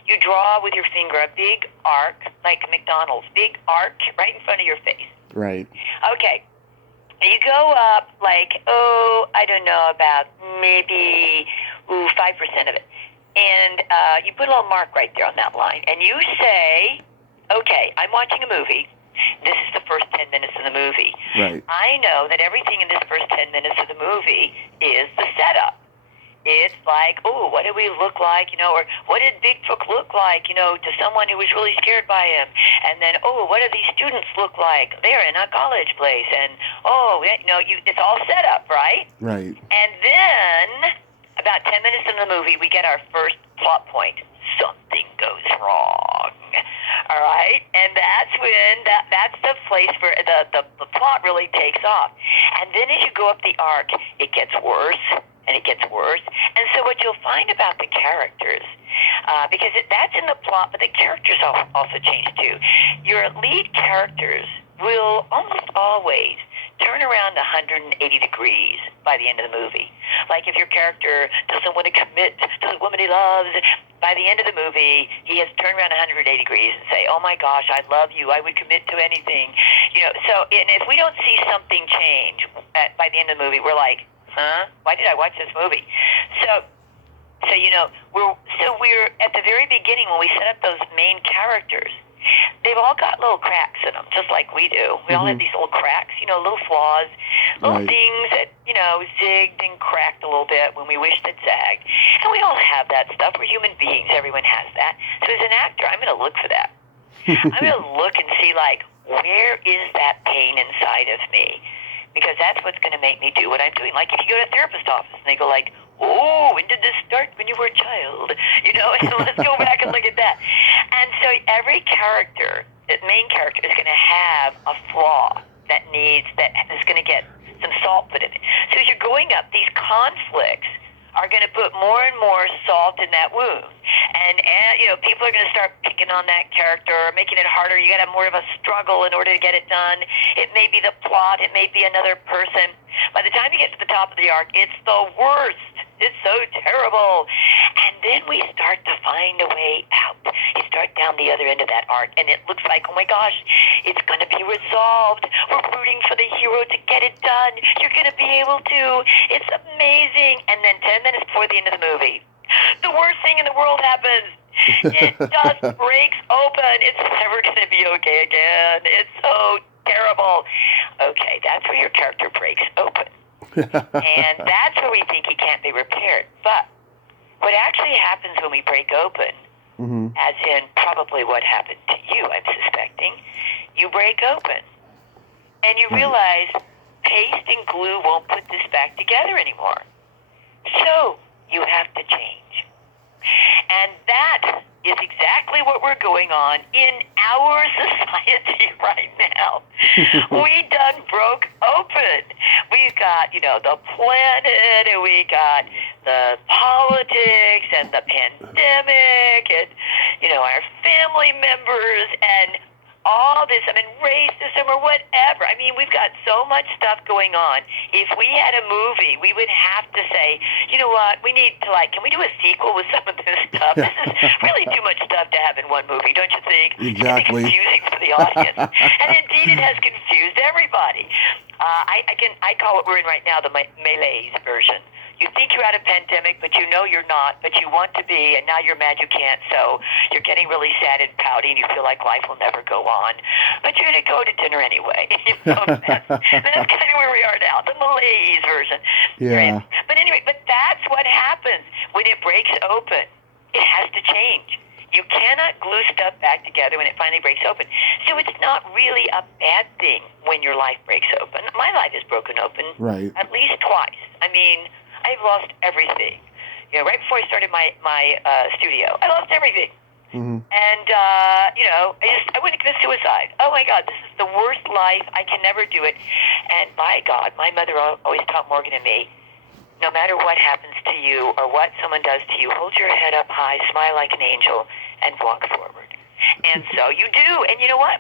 you draw with your finger a big arc, like McDonald's, big arc right in front of your face. Right. Okay. You go up I don't know, about maybe 5% of it. And you put a little mark right there on that line. And you say, okay, I'm watching a movie. This is the first 10 minutes of the movie. Right. I know that everything in this first 10 minutes of the movie is the setup. It's like, what did we look like, or what did Bigfoot look like, to someone who was really scared by him? And then, what do these students look like? They're in a college place. And, it's all set up, right? Right. And then, about 10 minutes in the movie, we get our first plot point. Something goes wrong. All right, and that's when that's the place where the plot really takes off. And then as you go up the arc, it gets worse and it gets worse. And so what you'll find about the characters, because that's in the plot, but the characters also change too. Your lead characters will almost always turn around 180 degrees by the end of the movie. Like if your character doesn't want to commit to the woman he loves, by the end of the movie, he has turned around 180 degrees and say, oh my gosh, I love you, I would commit to anything. So and if we don't see something change by the end of the movie, we're like, huh? Why did I watch this movie? So we're at the very beginning when we set up those main characters. They've all got little cracks in them, just like we do. We all have these little cracks, little flaws, little things that, zigged and cracked a little bit when we wished they'd zagged. And we all have that stuff. We're human beings. Everyone has that. So as an actor, I'm going to look for that. I'm going to look and see, where is that pain inside of me? Because that's what's going to make me do what I'm doing. Like if you go to a therapist's office and they go oh, when did this start? When you were a child, so let's go back and look at that. And so every character, the main character, is going to have a flaw that is going to get some salt put in it. So as you're going up, these conflicts are going to put more and more salt in that wound. And people are going to start picking on that character, making it harder. You got to have more of a struggle in order to get it done. It may be the plot. It may be another person. By the time you get to the top of the arc, it's the worst. It's so terrible. And then we start to find a way out. You start down the other end of that arc, and it looks like, oh my gosh, it's going to be resolved. We're rooting for the hero to get it done. You're going to be able to. It's amazing. And then 10 minutes before the end of the movie, the worst thing in the world happens. It just breaks open. It's never going to be okay again. It's so terrible. Okay, that's where your character breaks open. And that's where we think he can't be repaired. But what actually happens when we break open, as in probably what happened to you, I'm suspecting, you break open and you realize paste and glue won't put this back together anymore. So you have to change. And that is exactly what we're going on in our society right now. We done broke open. We've got, the planet, and we got the politics and the pandemic and, our family members and all this, racism or whatever. We've got so much stuff going on. If we had a movie, we would have to say, you know what, we need to, can we do a sequel with some of this stuff? This is really too much stuff to have in one movie, don't you think? Exactly. It's confusing for the audience. And indeed, it has confused everybody. I call what we're in right now the malaise version. You think you're out of pandemic, but you know you're not, but you want to be, and now you're mad you can't, so you're getting really sad and pouty, and you feel like life will never go on. But you're going to go to dinner anyway. That's kind of where we are now, the malaise version. Yeah. But anyway, that's what happens when it breaks open. It has to change. You cannot glue stuff back together when it finally breaks open. So it's not really a bad thing when your life breaks open. My life is broken open at least twice. I've lost everything. Right before I started my studio, I lost everything. And, I wouldn't commit suicide. Oh my God, this is the worst life. I can never do it. And by God, my mother always taught Morgan and me, no matter what happens to you or what someone does to you, hold your head up high, smile like an angel, and walk forward. And so you do. And you know what?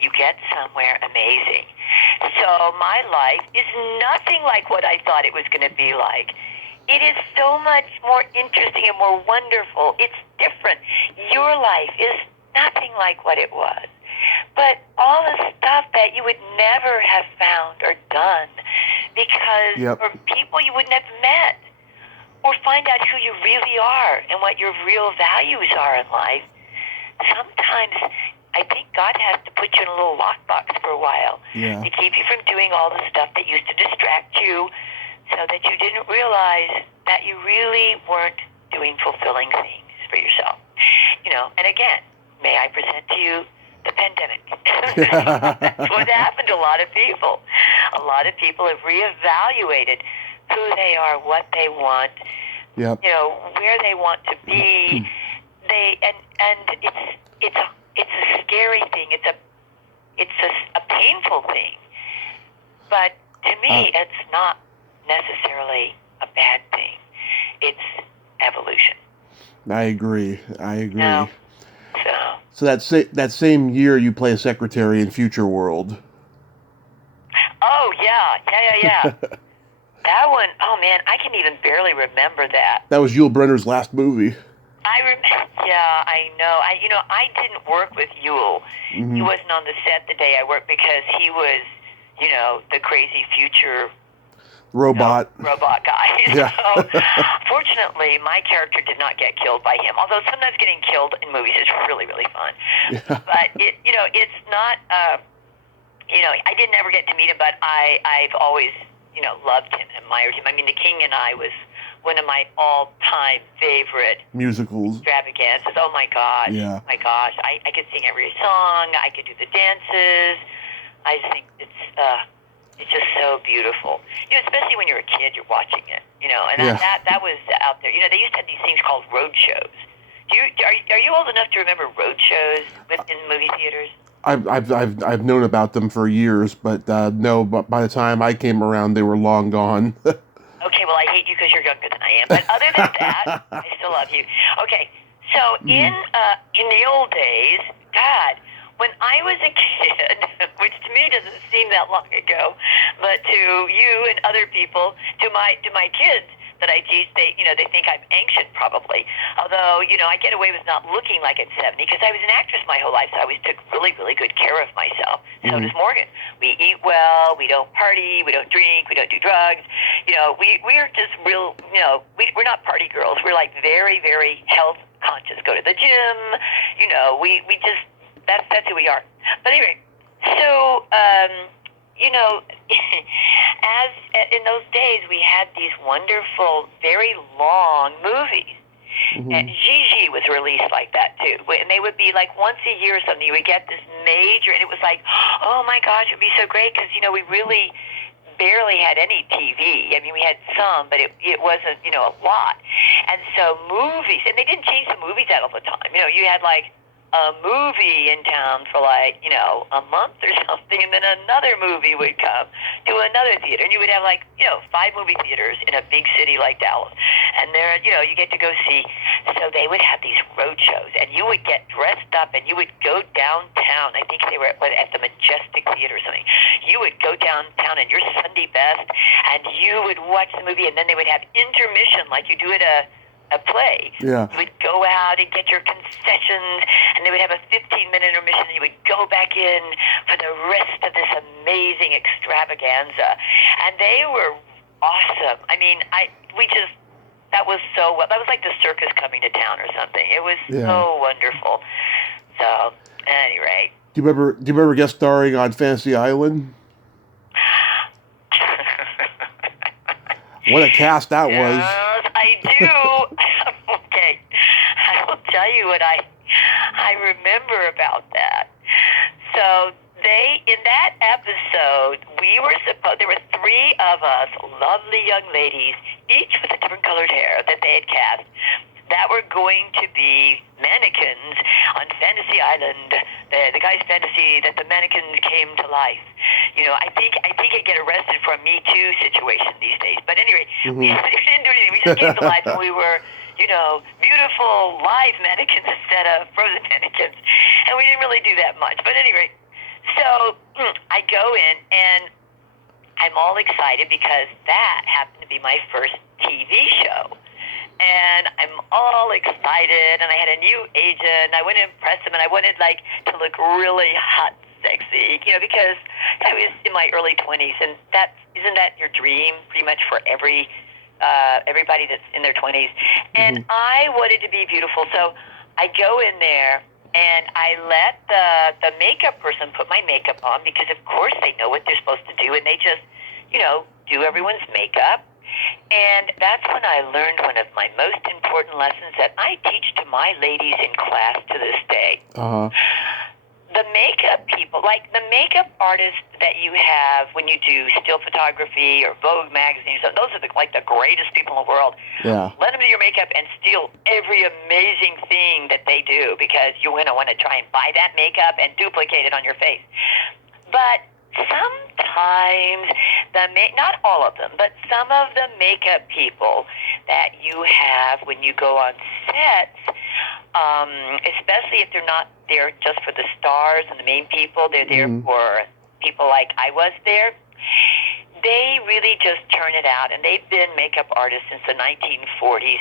You get somewhere amazing. So my life is nothing like what I thought it was going to be like. It is so much more interesting and more wonderful. It's different. Your life is nothing like what it was. But all the stuff that you would never have found or done because or people you wouldn't have met or find out who you really are and what your real values are in life, sometimes I think God has to put you in a little lockbox for a while to keep you from doing all the stuff that used to distract you so that you didn't realize that you really weren't doing fulfilling things for yourself. And again, may I present to you the pandemic. That's what happened to a lot of people. A lot of people have reevaluated who they are, what they want, where they want to be. And it's it's a scary thing. It's a painful thing. But to me, it's not necessarily a bad thing. It's evolution. I agree. No. So that same year, you play a secretary in Future World. Oh yeah. That one, oh man, I can even barely remember that. That was Yul Brynner's last movie. Yeah, I know. I didn't work with Yul. He wasn't on the set the day I worked because he was, the crazy future robot guy. Yeah. So, fortunately, my character did not get killed by him. Although sometimes getting killed in movies is really, really fun. Yeah. But it's not. I didn't ever get to meet him, but I've always, loved him and admired him. I mean, The King and I was one of my all-time favorite musicals. Extravaganzas. Oh my gosh. Yeah. My gosh. I could sing every song. I could do the dances. I just think it's just so beautiful. Especially when you're a kid, you're watching it. And that was out there. They used to have these things called road shows. Are you old enough to remember road shows in movie theaters? I've known about them for years, but no. But by the time I came around, they were long gone. Okay, well, I hate you because you're younger than I am. But other than that, I still love you. Okay, so in the old days, God, when I was a kid, which to me doesn't seem that long ago, but to you and other people, to my kids that I teach, they think I'm ancient probably. Although, I get away with not looking like I'm 70 because I was an actress my whole life, so I always took really, really good care of myself. So does Morgan. We eat well, we don't party, we don't drink, we don't do drugs. We're just real, we're not party girls. We're like very, very health conscious. Go to the gym, we just, that's who we are. But anyway, so, as in those days, we had these wonderful, very long movies. And Gigi was released like that, too. And they would be like once a year or something. You would get this major, and it was like, oh, my gosh, it would be so great because, we really barely had any TV. I mean, we had some, but it wasn't, a lot. And so movies, and they didn't change the movies out all the time. You had like a movie in town for like, a month or something, and then another movie would come to another theater. And you would have like, 5 movie theaters in a big city like Dallas. And there, you get to go see. So they would have these road shows, and you would get dressed up, and you would go downtown. I think they were at the Majestic Theater or something. You would go downtown in your Sunday best, and you would watch the movie, and then they would have intermission like you do at a play. Yeah. You would go out and get your concessions, and they would have a 15-minute intermission, and you would go back in for the rest of this amazing extravaganza. And they were awesome. I mean, that was like the circus coming to town or something. It was so wonderful. So, at any rate. Do you remember guest starring on Fantasy Island? What a cast that was. Yes, I do. Okay. I will tell you what I remember about that. So in that episode, there were 3 of us, lovely young ladies, each with a different colored hair that they had cast, that were going to be mannequins on Fantasy Island, the guy's fantasy that the mannequins came to life. I think I get arrested for a Me Too situation these days. But anyway, we didn't do anything. We just came to life, and we were, beautiful live mannequins instead of frozen mannequins. And we didn't really do that much. But anyway, so I go in, and I'm all excited because that happened to be my first TV show. And I'm all excited, and I had a new agent, and I went to impress him, and I wanted, to look really hot and sexy, because I was in my early 20s, and isn't that your dream, pretty much for everybody that's in their 20s? And I wanted to be beautiful, so I go in there, and I let the makeup person put my makeup on, because of course they know what they're supposed to do, and they just, do everyone's makeup. And that's when I learned one of my most important lessons that I teach to my ladies in class to this day. the makeup people, like the makeup artists that you have when you do still photography or Vogue magazine, so those are the greatest people in the world. Yeah. Let them do your makeup and steal every amazing thing that they do because you're going to want to try and buy that makeup and duplicate it on your face. But sometimes not all of them, but some of the makeup people that you have when you go on sets, especially if they're not there just for the stars and the main people, they're there for people like I was there. They really just turn it out, and they've been makeup artists since the 1940s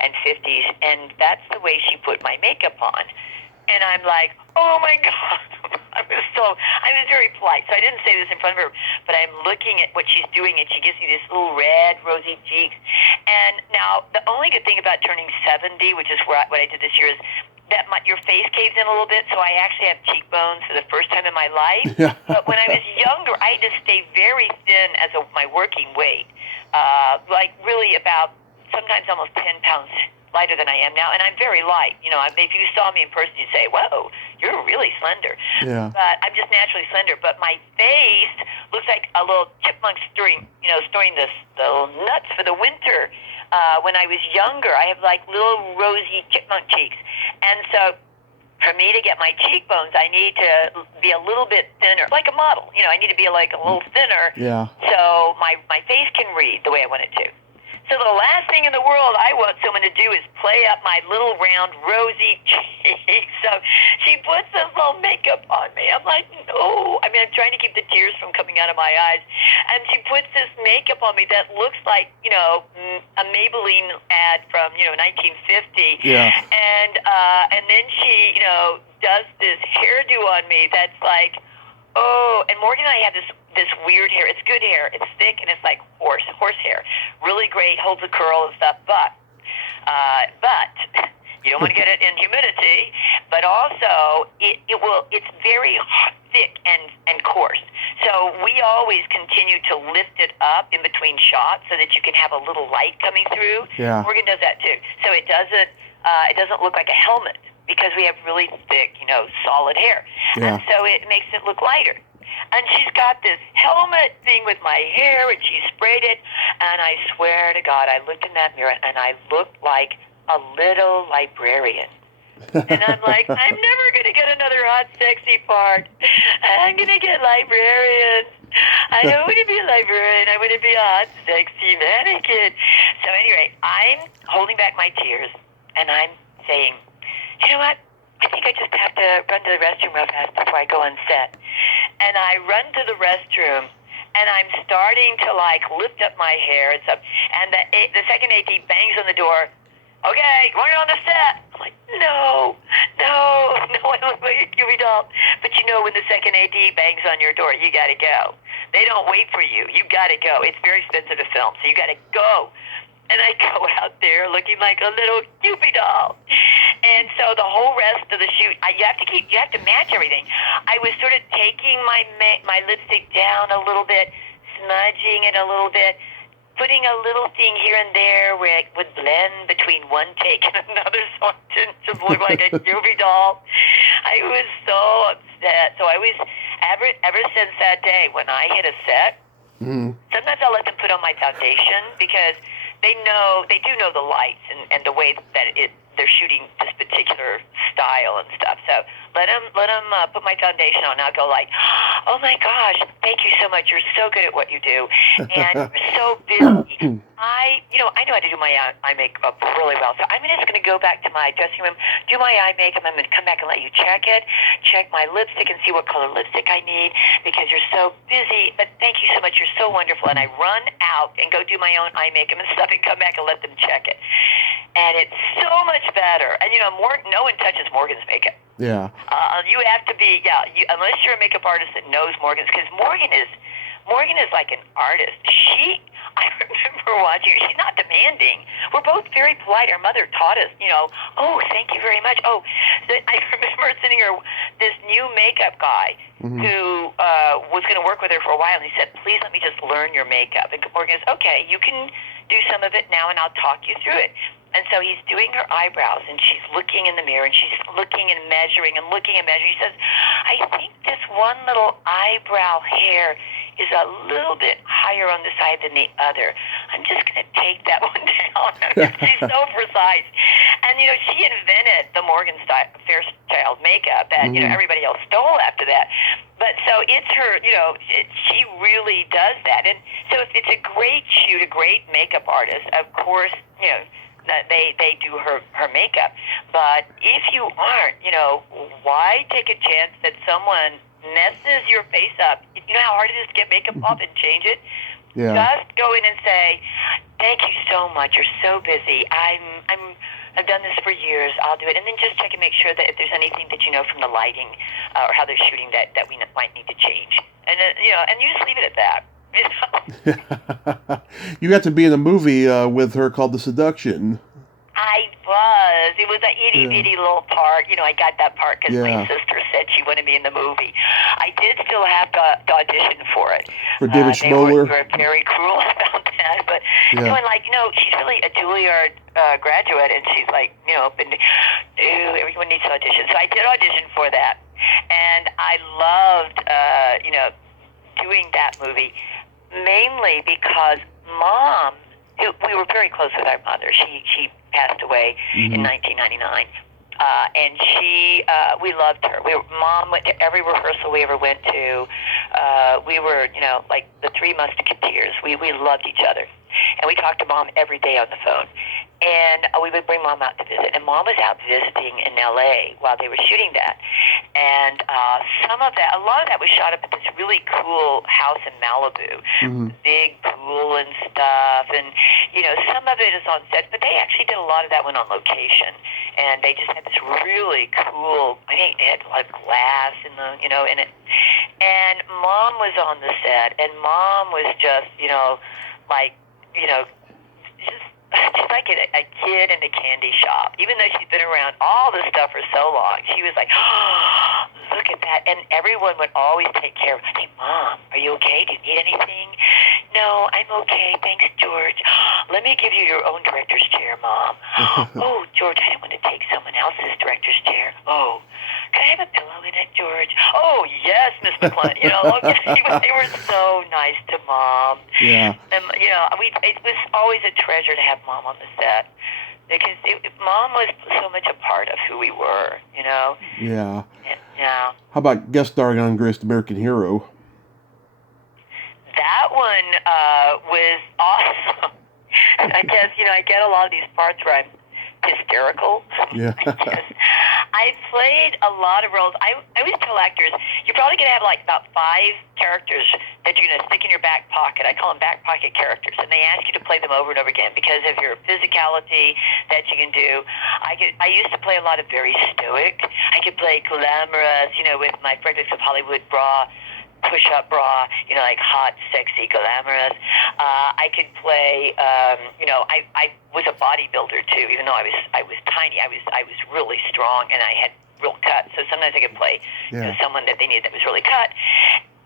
and 50s, and that's the way she put my makeup on. And I'm like, oh my God. I was very polite, so I didn't say this in front of her, but I'm looking at what she's doing, and she gives me this little red, rosy cheeks. And now, the only good thing about turning 70, which is what I did this year, is that your face caves in a little bit, so I actually have cheekbones for the first time in my life. Yeah. But when I was younger, I had to stay very thin as my working weight, like really about sometimes almost 10 pounds lighter than I am now, and I'm very light. You know, if you saw me in person, you'd say, whoa, you're really slender. Yeah. But I'm just naturally slender. But my face looks like a little chipmunk storing the nuts for the winter. When I was younger, I have like little rosy chipmunk cheeks. And so for me to get my cheekbones, I need to be a little bit thinner, like a model. You know, I need to be like a little thinner. Yeah. So my face can read the way I want it to. So the last thing in the world I want someone to do is play up my little round rosy cheeks. So she puts this little makeup on me. I'm like, no. I mean, I'm trying to keep the tears from coming out of my eyes. And she puts this makeup on me that looks like, a Maybelline ad from, 1950. Yeah. And then she, does this hairdo on me that's like, oh, and Morgan and I have this weird hair. It's good hair. It's thick, and it's like horse hair. Really great, holds a curl and stuff. But you don't want to get it in humidity. But also, it's very thick and coarse. So we always continue to lift it up in between shots so that you can have a little light coming through. Yeah. Morgan does that too. So it doesn't look like a helmet because we have really thick, solid hair. Yeah. And so it makes it look lighter. And she's got this helmet thing with my hair, and she sprayed it. And I swear to God, I looked in that mirror, and I looked like a little librarian. And I'm like, I'm never going to get another hot, sexy part. I'm going to get librarian. I don't want to be a librarian. I want to be a hot, sexy mannequin. So anyway, I'm holding back my tears, and I'm saying, you know what? I think I just have to run to the restroom real fast before I go on set. And I run to the restroom, and I'm starting to, lift up my hair and stuff. And the second AD bangs on the door. Okay, going on the set. I'm like, no, I look like a Cubie doll. But when the second AD bangs on your door, you got to go. They don't wait for you. You got to go. It's very expensive to film, so you got to go. And I go out there looking like a little Cupid doll. And so the whole rest of the shoot, you have to match everything. I was sort of taking my lipstick down a little bit, smudging it a little bit, putting a little thing here and there where it would blend between one take and another so it didn't just look like a Cupid doll. I was so upset. So I was, ever since that day when I hit a set, sometimes I'll let them put on my foundation because they do know the lights and the way that they're shooting this particular style and stuff. So let them put my foundation on. I'll go like, oh my gosh, thank you so much. You're so good at what you do, and you're so busy. I know how to do my eye makeup really well. So I'm just going to go back to my dressing room, do my eye makeup. I'm going to come back and let you check my lipstick, and see what color lipstick I need because you're so busy. But thank you so much. You're so wonderful. And I run out and go do my own eye makeup and stuff and come back and let them check it. And it's so much better. And no one touches Morgan's makeup. Yeah. You have to be, unless you're a makeup artist that knows Morgan's, because Morgan is like an artist. I remember watching her. She's not demanding. We're both very polite. Our mother taught us, oh, thank you very much. Oh, I remember sitting here, this new makeup guy who was going to work with her for a while, and he said, please let me just learn your makeup. And Morgan goes, okay, you can do some of it now, and I'll talk you through it. And so he's doing her eyebrows, and she's looking in the mirror, and she's looking and measuring and looking and measuring. He says, I think this one little eyebrow hair is a little bit higher on the side than the other. I'm just going to take that one down. She's so precise. And, she invented the Morgan Fairchild makeup that, everybody else stole after that. But so it's her, she really does that. And so if it's a great shoot, a great makeup artist, of course, they do her makeup. But if you aren't, why take a chance that someone messes your face up? You know how hard it is to get makeup off and change it? Yeah. Just go in and say, thank you so much. You're so busy. I've done this for years. I'll do it. And then just check and make sure that if there's anything that you know from the lighting or how they're shooting that we might need to change. And and you just leave it at that. You got to be in a movie with her called The Seduction. I was. It was an itty-bitty little part. I got that part because my sister said she wanted me in the movie. I did still have to audition for it. For David Schmoller? They were very cruel about that. But going she's really a Juilliard graduate, and she's like, everyone needs to audition. So I did audition for that. And I loved, doing that movie, mainly because Mom, we were very close with our mother. She passed away in 1999. And we loved her. Mom went to every rehearsal we ever went to. We were, like the Three Musketeers. We loved each other. And we talked to Mom every day on the phone. And we would bring Mom out to visit. And Mom was out visiting in L.A. while they were shooting that. And a lot of that was shot up at this really cool house in Malibu. Big pool and stuff. And, some of it is on set. But they actually did a lot of that one on location. And they just had this really cool, I think they had a lot of glass in it. And Mom was on the set. And Mom was just, she's like a kid in a candy shop. Even though she's been around all this stuff for so long, she was like, oh, look at that. And everyone would always take care of, hey, Mom, are you okay? Do you need anything? No, I'm okay. Thanks, George. Let me give you your own director's chair, Mom. Oh, George, I didn't want to take someone else's director's chair. Oh, can I have a pillow in it, George? Oh, yes, Miss McClellan. They were so nice to Mom. Yeah. And, it was always a treasure to have Mom on the set because Mom was so much a part of who we were, Yeah. Yeah. How about guest starring on Greatest American Hero? That one was awesome. I guess, I get a lot of these parts where I'm hysterical. Yeah. I played a lot of roles. I always tell actors, you're probably going to have like about 5 characters that you're going to stick in your back pocket. I call them back pocket characters. And they ask you to play them over and over again because of your physicality that you can do. I used to play a lot of very stoic. I could play glamorous, with my Fredericks of Hollywood bra, push-up bra, like hot, sexy, glamorous. I could play, I was a bodybuilder too, even though I was tiny. I was really strong and I had real cuts. So sometimes I could play someone that they needed that was really cut.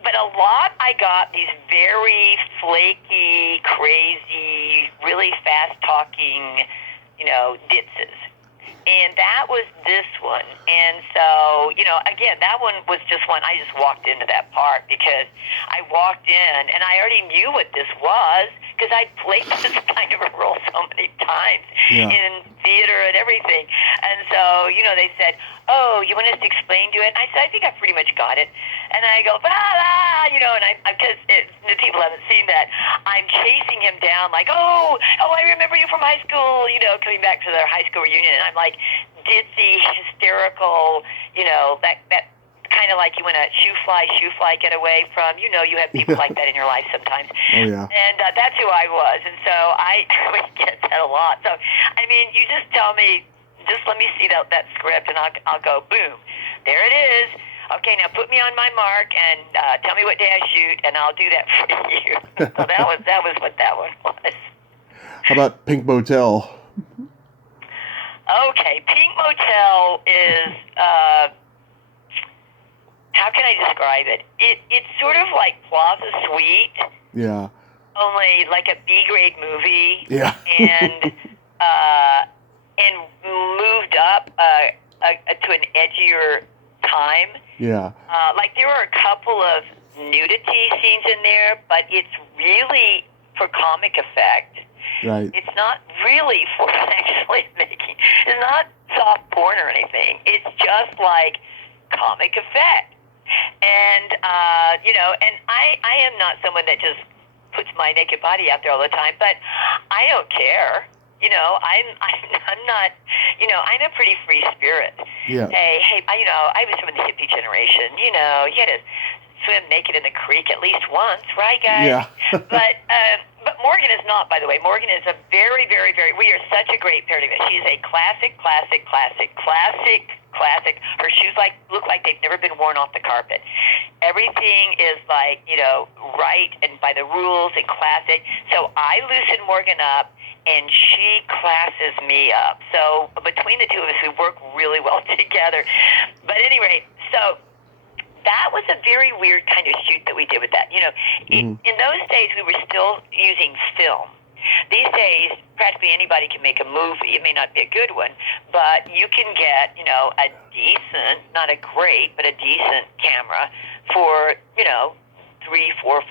But a lot I got these very flaky, crazy, really fast-talking, ditzes. And that was this one. And so, again, that one was just one. I just walked into that part because I walked in and I already knew what this was because I'd played this kind of a role so many times in theater and everything. And so, they said, oh, you want us to explain to it? And I said, I think I pretty much got it. And I go, and because the people haven't seen that, I'm chasing him down like, oh, I remember you from high school, coming back to their high school reunion. And I'm like ditzy, hysterical, that kind of like you want to shoe fly get away from. You have people like that in your life sometimes. Oh, yeah. And that's who I was. And so I would get that a lot. So, I mean, you just tell me, just let me see that script, and I'll go, boom, there it is. Okay, now put me on my mark and tell me what day I shoot, and I'll do that for you. So that was what that one was. How about Pink Motel? Okay, Pink Motel is, how can I describe it? It's sort of like Plaza Suite. Yeah. Only like a B-grade movie. Yeah. And and moved up to an edgier time. Yeah. Like there were a couple of nudity scenes in there, but it's really for comic effect. Right. It's not really for actually making. It's not soft porn or anything. It's just like comic effect. And and I am not someone that just puts my naked body out there all the time, but I don't care. I'm not. I'm a pretty free spirit. Yeah. Hey, I was from the hippie generation. You had to swim naked in the creek at least once, right, guys? Yeah. But Morgan is not, by the way. Morgan is a very, very, very. We are such a great pair together. She's a classic. Her shoes look like they've never been worn off the carpet. Everything is right and by the rules and classic. So I loosen Morgan up, and she classes me up. So between the two of us, we work really well together. But at any rate, so that was a very weird kind of shoot that we did with that. In those days, we were still using film. These days, practically anybody can make a movie. It may not be a good one, but you can get, a decent, not a great, but a decent camera for, $3,000, $4,000,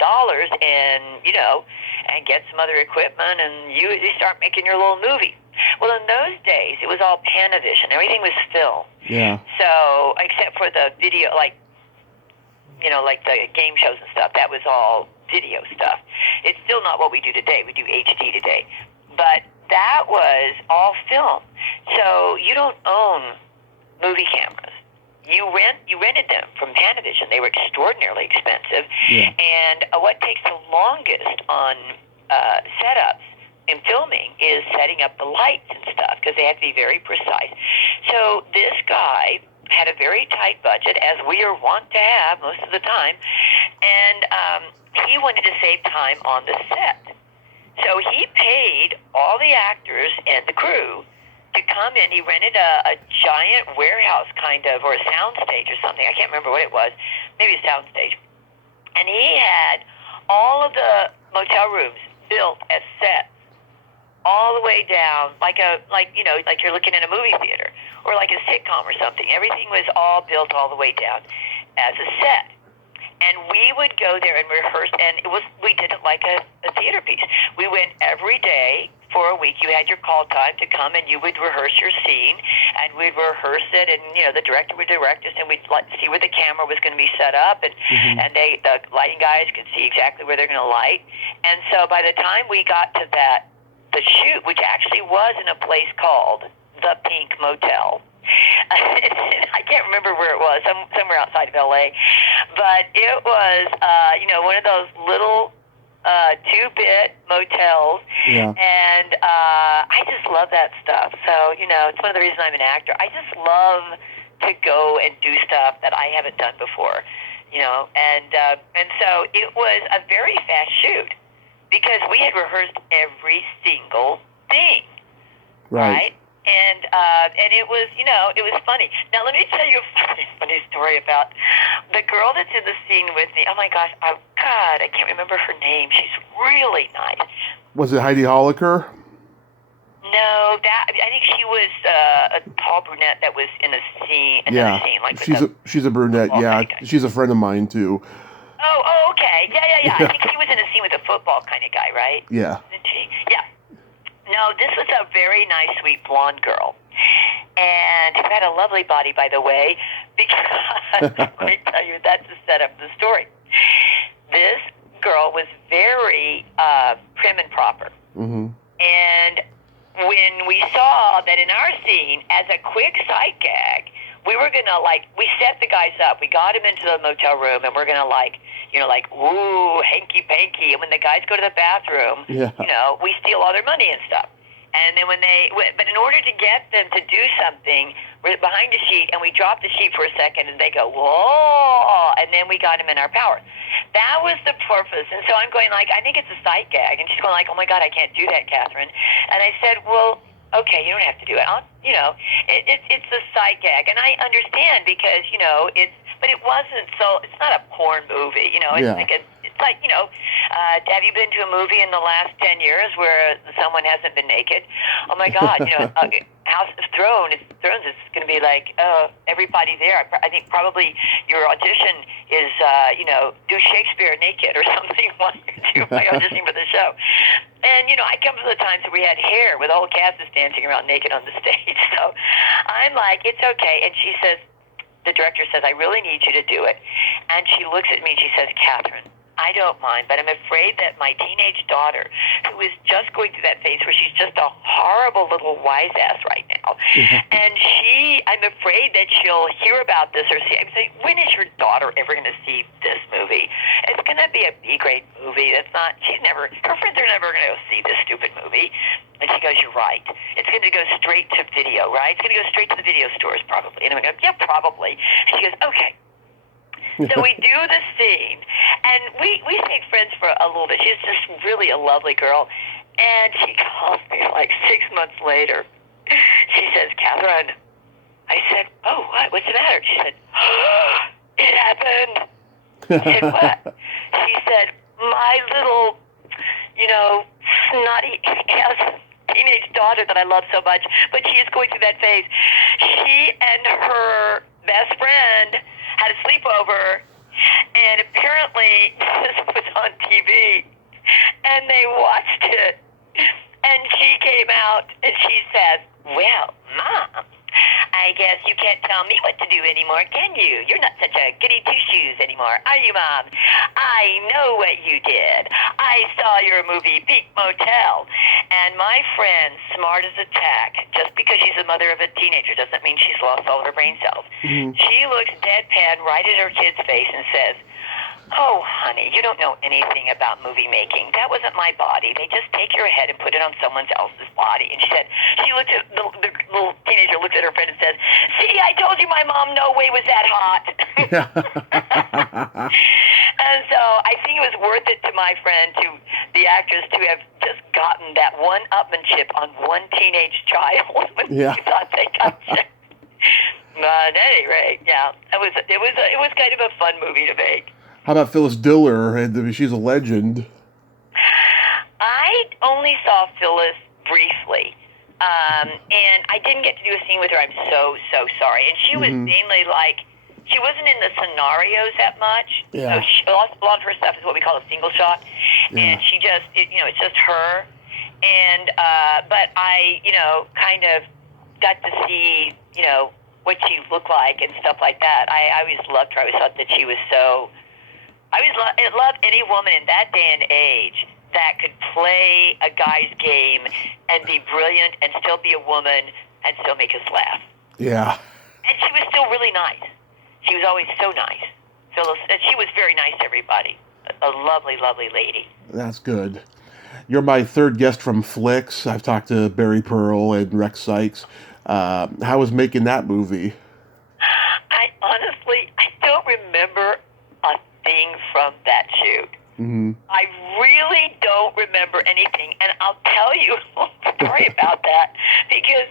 $5,000, and get some other equipment, and you start making your little movie. Well, in those days, it was all Panavision. Everything was film. Yeah. So, except for the video, like the game shows and stuff, that was all video stuff. It's still not what we do today. We do HD today. But that was all film. So you don't own movie cameras. You rented them from Panavision. They were extraordinarily expensive. Yeah. And what takes the longest on setups in filming is setting up the lights and stuff, because they have to be very precise. So this guy had a very tight budget, as we are wont to have most of the time, and he wanted to save time on the set. So he paid all the actors and the crew to come in. He rented a giant warehouse or a soundstage or something. I can't remember what it was. Maybe a soundstage. And he had all of the motel rooms built as sets, all the way down, like you're looking at a movie theater or like a sitcom or something. Everything was all built all the way down as a set. And we would go there and rehearse, and we did it like a theater piece. We went every day for a week. You had your call time to come, and you would rehearse your scene, and we'd rehearse it, and the director would direct us, and we'd see where the camera was going to be set up, and the lighting guys could see exactly where they're going to light. And so by the time we got to the shoot, which actually was in a place called the Pink Motel. I can't remember where it was, somewhere outside of L.A., but it was, one of those little 2-bit motels, Yeah. and I just love that stuff. So, it's one of the reasons I'm an actor. I just love to go and do stuff that I haven't done before, and so it was a very fast shoot, because we had rehearsed every single thing, right? And it was, it was funny. Now, let me tell you a funny story about the girl that's in the scene with me. Oh, my gosh. Oh, God, I can't remember her name. She's really nice. Was it Heidi Holliker? No, I think she was a tall brunette that was in a scene. Yeah, Scene, she's a brunette. Yeah, she's a friend of mine, too. Oh, okay. Yeah. I think she was in a scene with a football kind of guy, right? Yeah. Isn't she? Yeah. No, this was a very nice, sweet blonde girl. And who had a lovely body, by the way, because, let me tell you, that's the setup of the story. This girl was very prim and proper. Mm-hmm. And when we saw that in our scene, as a quick sight gag, we were going to, we set the guys up. We got him into the motel room, and we're going to, ooh, hanky-panky. And when the guys go to the bathroom, we steal all their money and stuff. And then but in order to get them to do something, we're behind the sheet, and we drop the sheet for a second, and they go, whoa, and then we got them in our power. That was the purpose. And so I'm going I think it's a sight gag. And she's going oh, my God, I can't do that, Cathryn. And I said, well, okay, you don't have to do it. It's a sight gag. And I understand because, but it wasn't it's not a porn movie, it's like, have you been to a movie in the last 10 years where someone hasn't been naked? Oh my God, House of Thrones is going to be like, everybody there. I think probably your audition is, do Shakespeare naked or something while you do my auditioning for the show. And, I come from the times where we had hair with the whole cast is dancing around naked on the stage. So I'm like, it's okay. And she says, the director says, I really need you to do it. And she looks at me and she says, Cathryn, I don't mind, but I'm afraid that my teenage daughter, who is just going through that phase where she's just a horrible little wise ass right now, and I'm afraid that she'll hear about this or see. I'm saying, when is your daughter ever going to see this movie? It's going to be a B-grade movie. Her friends are never going to go see this stupid movie. And she goes, you're right. It's going to go straight to video, right? It's going to go straight to the video stores probably. And I go, yeah, probably. And she goes, okay. So we do the scene, and we stayed friends for a little bit. She's just really a lovely girl. And she calls me like 6 months later. She says, Cathryn. I said, oh, what? What's the matter? She said, it happened. I said, what? She said, my little, snotty ass teenage daughter that I love so much, but she is going through that phase. She and her best friend had a sleepover, and apparently this was on TV, and they watched it, and she came out, and she says, well, Mom, I guess you can't tell me what to do anymore, can you? You're not such a goody two-shoes anymore, are you, Mom? I know what you did. I saw your movie, Peak Motel. And my friend, smart as a tack, just because she's the mother of a teenager doesn't mean she's lost all of her brain cells. Mm-hmm. She looks deadpan right at her kid's face and says, oh, honey, you don't know anything about movie making. That wasn't my body. They just take your head and put it on someone else's body. And she looked at, the little teenager looked at her friend and said, see, I told you my mom no way was that hot. And so I think it was worth it to my friend, to the actress, to have just gotten that one-upmanship on one teenage child when she thought they got you. But at any rate, yeah, it was kind of a fun movie to make. How about Phyllis Diller? She's a legend. I only saw Phyllis briefly, and I didn't get to do a scene with her. I'm so sorry. And she was mainly like, she wasn't in the scenarios that much. Yeah. So a lot of her stuff is what we call a single shot, and she just, it's just her. And but I, kind of got to see, what she looked like and stuff like that. I always loved her. I always thought that she was so. I love any woman in that day and age that could play a guy's game and be brilliant and still be a woman and still make us laugh. Yeah. And she was still really nice. She was always so nice. Phyllis, and she was very nice to everybody. A lovely, lovely lady. That's good. You're my third guest from Flicks. I've talked to Barry Pearl and Rex Sykes. How was making that movie? I don't remember a thing from that shoot. Mm-hmm. I really don't remember anything, and I'll tell you a story about that, because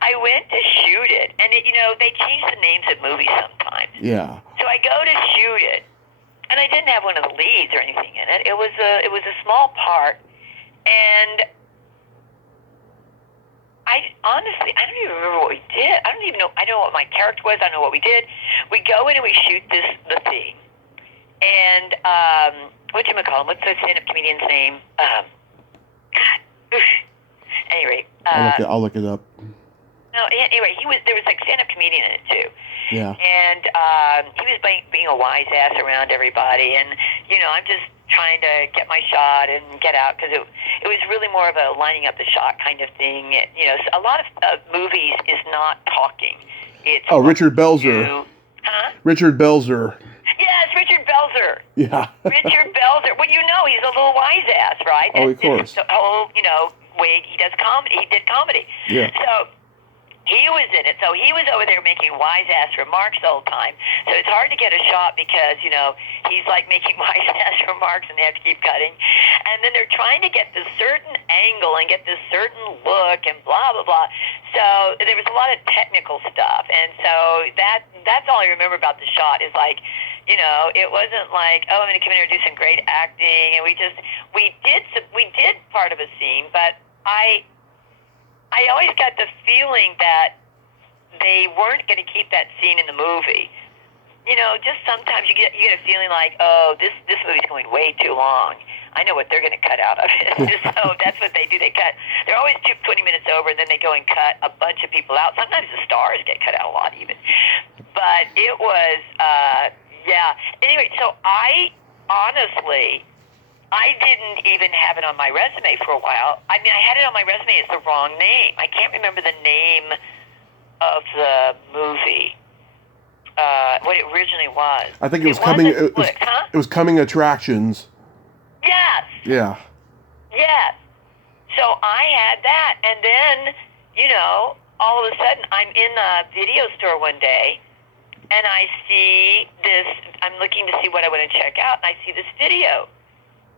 I went to shoot it, and they change the names of movies sometimes. Yeah. So I go to shoot it, and I didn't have one of the leads or anything in it. It was a small part, and I don't even remember what we did. I know what my character was. I don't know what we did. We go in and we shoot the thing. And, whatchamacallit, what's the stand-up comedian's name? Anyway. I'll look it up. No, anyway, there was like stand-up comedian in it too. Yeah. And, he was being a wise ass around everybody. And, I'm just trying to get my shot and get out, because it was really more of a lining up the shot kind of thing. A lot of movies is not talking. It's Richard Belzer. Huh? Richard Belzer. Yes, Richard Belzer. Yeah. Richard Belzer. Well, he's a little wise ass, right? Oh, of course. Way he does comedy. He did comedy. Yeah. So He was in it, so he was over there making wise-ass remarks the whole time. So it's hard to get a shot because, he's like making wise-ass remarks and they have to keep cutting. And then they're trying to get this certain angle and get this certain look and blah, blah, blah. So there was a lot of technical stuff. And so that's all I remember about the shot is like, it wasn't like, oh, I'm going to come in here and do some great acting. And we did part of a scene, but I always got the feeling that they weren't going to keep that scene in the movie. Just sometimes you get a feeling like, oh, this movie's going way too long. I know what they're going to cut out of it. So that's what they do. They're always 20 minutes over, and then they go and cut a bunch of people out. Sometimes the stars get cut out a lot even. But it was, yeah. Anyway, so I didn't even have it on my resume for a while. I mean, I had it on my resume as the wrong name. I can't remember the name of the movie, what it originally was. I think it was coming. It was Coming Attractions. Yes. Yeah. Yes. So I had that, and then all of a sudden I'm in the video store one day, and I see this. I'm looking to see what I want to check out, and I see this video.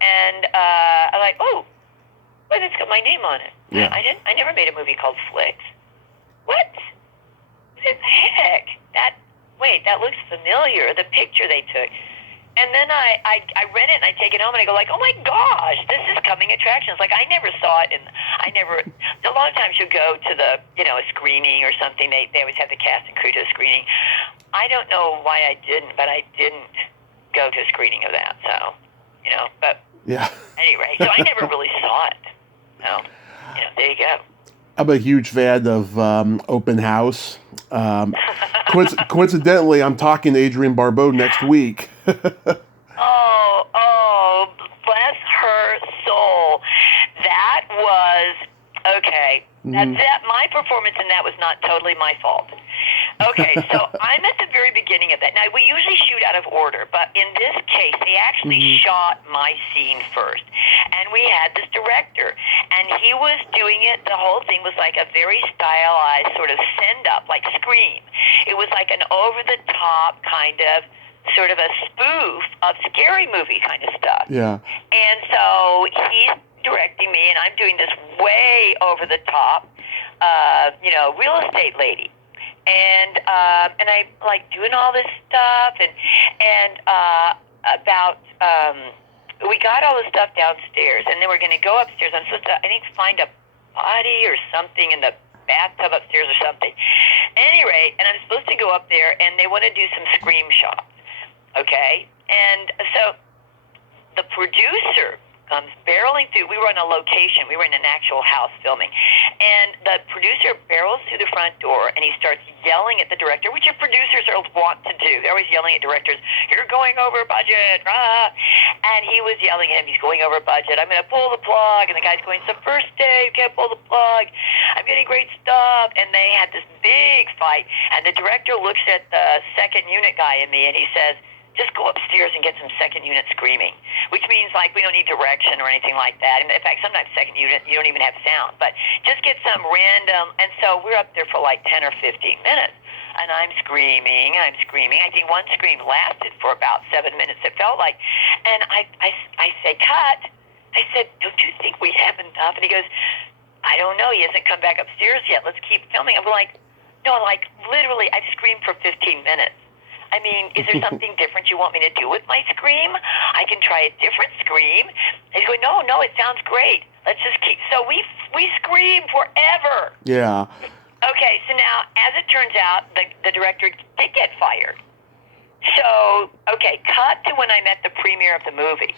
And I'm like, oh, wait, it's got my name on it. Yeah. I never made a movie called Flicks. What? What the heck? That looks familiar. The picture they took. And then I rent it and I take it home and I go like, oh my gosh, this is Coming Attractions. Like I never saw it, and a lot of times you go to the a screening or something. They always have the cast and crew to a screening. I don't know why I didn't, but I didn't go to a screening of that. So but. Yeah. Anyway, so I never really saw it. So, there you go. I'm a huge fan of Open House. Coincidentally, I'm talking to Adrienne Barbeau next week. Oh, bless her soul. That was, okay. That my performance in that was not totally my fault. Okay, so I'm at the very beginning of that. Now, we usually shoot out of order, but in this case, they actually shot my scene first. And we had this director, and he was doing it, the whole thing was like a very stylized sort of send-up, like Scream. It was like an over-the-top kind of, sort of a spoof of scary movie kind of stuff. Yeah. And so he's directing me, and I'm doing this way over-the-top, real estate lady. And I'm like doing all this stuff, and we got all the stuff downstairs, and then we're going to go upstairs. I'm supposed to, I think, find a body or something in the bathtub upstairs or something. At any rate, and I'm supposed to go up there, and they want to do some scream shots, okay? And so the producer comes barreling through. We were on a location. We were in an actual house filming. And the producer barrels through the front door, and he starts yelling at the director, which your producers want to do. They're always yelling at directors, you're going over budget, rah. And he was yelling at him, he's going over budget. I'm going to pull the plug. And the guy's going, it's the first day, you can't pull the plug. I'm getting great stuff. And they had this big fight. And the director looks at the second unit guy and me, and he says, just go upstairs and get some second unit screaming, which means like we don't need direction or anything like that. And in fact, sometimes second unit, you don't even have sound, but just get some random. And so we're up there for like 10 or 15 minutes, and I'm screaming. I think one scream lasted for about 7 minutes, it felt like. And I say, cut. I said, don't you think we have enough? And he goes, I don't know. He hasn't come back upstairs yet. Let's keep filming. I'm like, no, like literally, I've screamed for 15 minutes. I mean, is there something different you want me to do with my scream? I can try a different scream. He's going, no, it sounds great. Let's just keep. So we scream forever. Yeah. Okay, so now, as it turns out, the director did get fired. So, okay, cut to when I'm at the premiere of the movie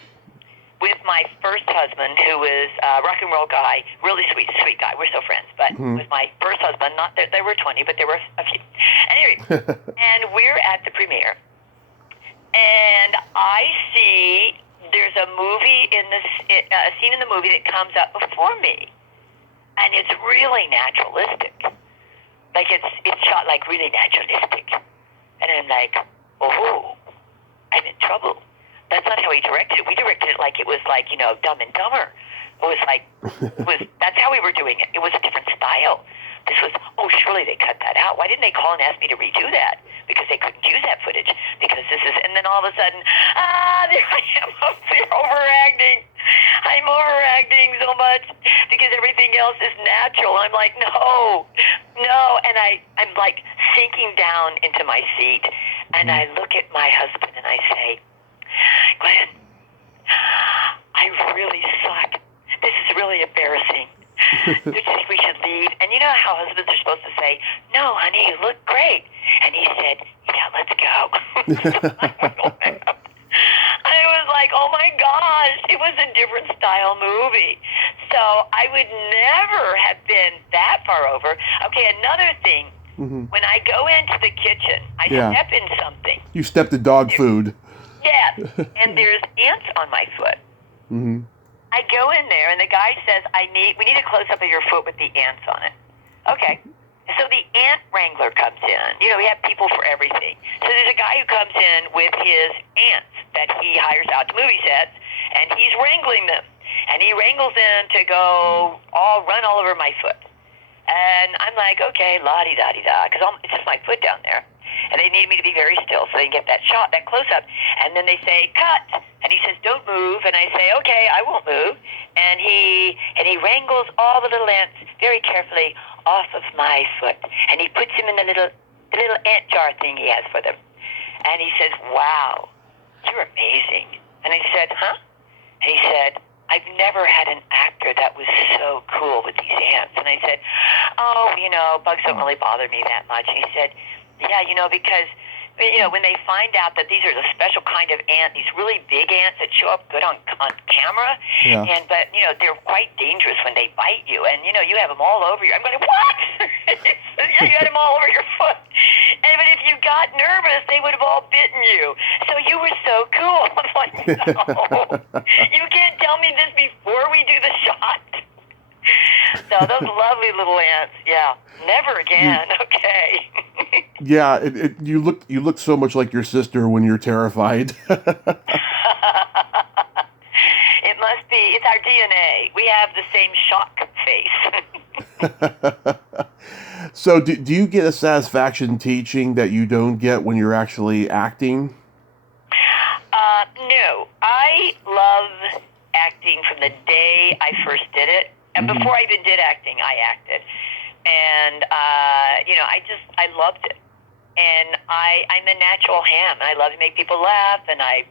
with my first husband, who was a rock and roll guy, really sweet guy. We're still friends, but with my first husband, not that there were 20, but there were a few. Anyway, and we're at the premiere, and I see there's a movie a scene in the movie that comes up before me, and it's really naturalistic. Like it's shot like really naturalistic, and I'm like, oh, I'm in trouble. That's not how he directed it. We directed it like it was like, Dumb and Dumber. It was like, that's how we were doing it. It was a different style. surely they cut that out. Why didn't they call and ask me to redo that? Because they couldn't use that footage. Because this is, and then all of a sudden, there I am, they're overacting. I'm overacting so much because everything else is natural. I'm like, no. And I'm like sinking down into my seat, and I look at my husband and I say, Glenn, I really suck. This is really embarrassing. Do you think we should leave? And you know how husbands are supposed to say, no, honey, you look great. And he said, yeah, let's go. I was like, oh my gosh, it was a different style movie. So I would never have been that far over. Okay, another thing, when I go into the kitchen, I step in something. You stepped in dog food. Yes, and there's ants on my foot. Mm-hmm. I go in there, and the guy says, we need a close-up of your foot with the ants on it. Okay. So the ant wrangler comes in. You know, we have people for everything. So there's a guy who comes in with his ants that he hires out to movie sets, and he's wrangling them. And he wrangles them to go run all over my foot. And I'm like, okay, la-di-da-di-da, because it's just my foot down there. And they need me to be very still so they can get that shot, that close-up. And then they say, cut. And he says, don't move. And I say, okay, I won't move. And he wrangles all the little ants very carefully off of my foot. And he puts them in the little ant jar thing he has for them. And he says, wow, you're amazing. And I said, huh? And he said, I've never had an actor that was so cool with these ants. And I said, bugs don't really bother me that much. And he said, yeah, because, when they find out that these are the special kind of ant, these really big ants that show up good on camera, but they're quite dangerous when they bite you. And, you have them all over you. I'm going, what? Yeah, you had them all over your foot. But if you got nervous, they would have all bitten you. So you were so cool. I'm like, no. You can't tell me this before we do the shot. So those lovely little ants, never again. Okay. Yeah, you look so much like your sister when you're terrified. It must be. It's our DNA. We have the same shock face. So do you get a satisfaction teaching that you don't get when you're actually acting? No. I love acting from the day I first did it. And before I even did acting, I acted. And, I loved it. And I'm a natural ham. And I love to make people laugh. And I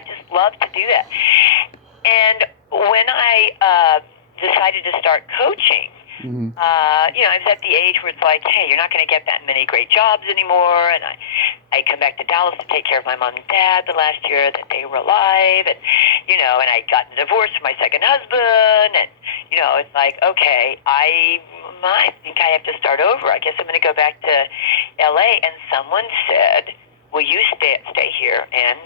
just love to do that. And when I decided to start coaching, I was at the age where it's like, hey, you're not going to get that many great jobs anymore. And I come back to Dallas to take care of my mom and dad the last year that they were alive. And, and I got a divorce from my second husband. And, it's like, okay, I think I have to start over. I guess I'm going to go back to L.A. And someone said, will you stay here and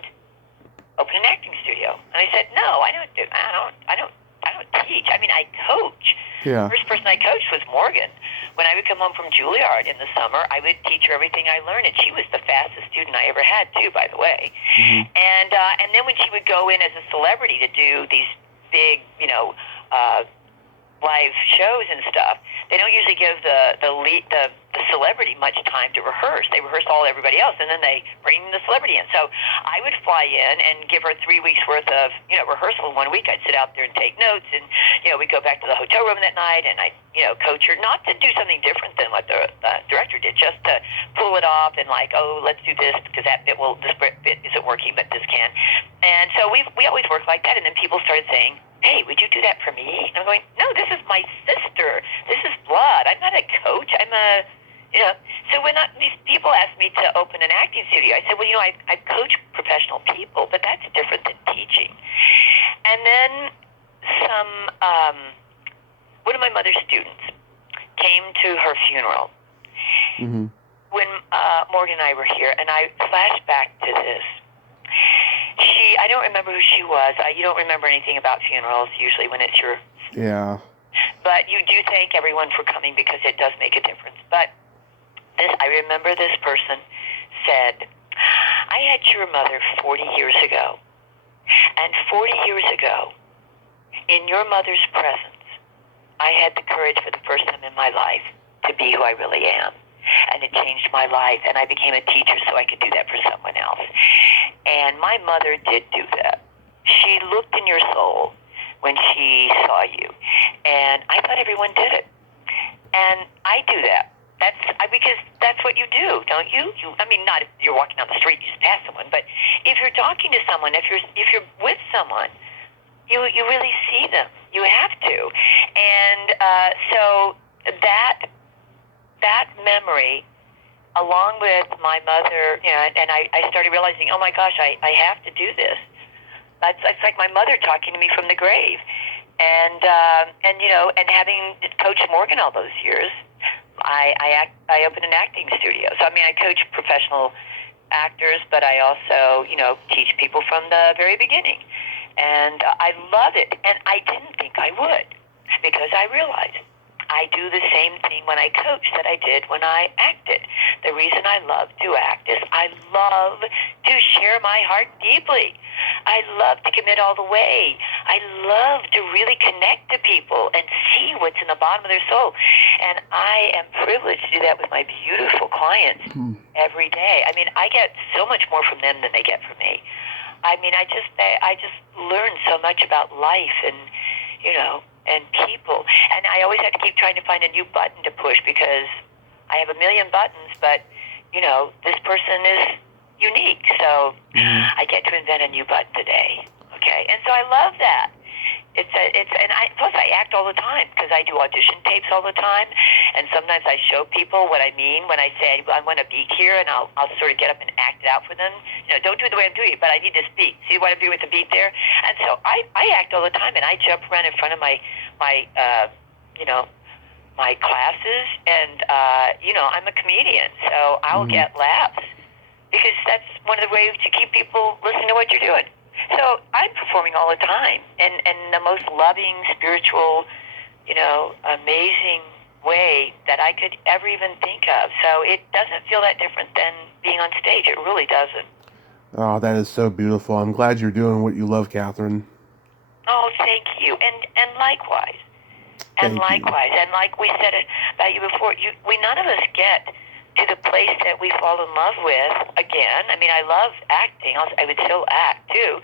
open an acting studio? And I said, no, I don't teach. I mean, I coach. Yeah. The first person I coached was Morgan. When I would come home from Juilliard in the summer, I would teach her everything I learned, and she was the fastest student I ever had, too, by the way. And then when she would go in as a celebrity to do these big, live shows and stuff, they don't usually give the celebrity much time to rehearse. They rehearse everybody else, and then they bring the celebrity in. So I would fly in and give her 3 weeks worth of rehearsal. In 1 week, I'd sit out there and take notes, and we'd go back to the hotel room that night, and I'd coach her, not to do something different than what the director did, just to pull it off and like, oh, let's do this because this bit isn't working, but this can. And so we always worked like that, and then people started saying, hey, would you do that for me? And I'm going, no, this is my sister. This is blood. I'm not a coach. I'm a, So when these people asked me to open an acting studio, I said, well, I coach professional people, but that's different than teaching. And then one of my mother's students came to her funeral when Morgan and I were here, and I flashed back to this. I don't remember who she was. You don't remember anything about funerals usually when it's your... Yeah. But you do thank everyone for coming because it does make a difference. But I remember this person said, I had your mother 40 years ago. And 40 years ago, in your mother's presence, I had the courage for the first time in my life to be who I really am. And it changed my life, and I became a teacher so I could do that for someone else. And my mother did do that. She looked in your soul when she saw you, and I thought everyone did it. And I do that. Because that's what you do, don't you? I mean, not if you're walking down the street, you just pass someone, but if you're talking to someone, if you're with someone, you really see them. You have to. And so that memory, along with my mother, and I started realizing, oh my gosh, I have to do this. It's like my mother talking to me from the grave. And having coached Morgan all those years, I opened an acting studio. So, I mean, I coach professional actors, but I also, teach people from the very beginning. And I love it. And I didn't think I would, because I realized I do the same thing when I coach that I did when I acted. The reason I love to act is I love to share my heart deeply. I love to commit all the way. I love to really connect to people and see what's in the bottom of their soul. And I am privileged to do that with my beautiful clients every day. I mean, I get so much more from them than they get from me. I mean, I just learn so much about life and, and people. And I always have to keep trying to find a new button to push, because I have a million buttons, but, this person is unique. So I get to invent a new button today. Okay. And so I love that. Plus I act all the time, because I do audition tapes all the time. And sometimes I show people what I mean when I say, I want a beat here, and I'll sort of get up and act it out for them. Don't do it the way I'm doing it, but I need this beat. See what I'm doing with the beat there? And so I act all the time, and I jump around in front of my classes, and, I'm a comedian, so I'll get laughs, because that's one of the ways to keep people listening to what you're doing. So I'm performing all the time, and the most loving, spiritual, amazing way that I could ever even think of. So it doesn't feel that different than being on stage. It really doesn't. Oh, that is so beautiful. I'm glad you're doing what you love, Cathryn. Oh, thank you. And likewise. And likewise. And like we said about you before, we none of us get to the place that we fall in love with again. I mean, I love acting. I would still act, too.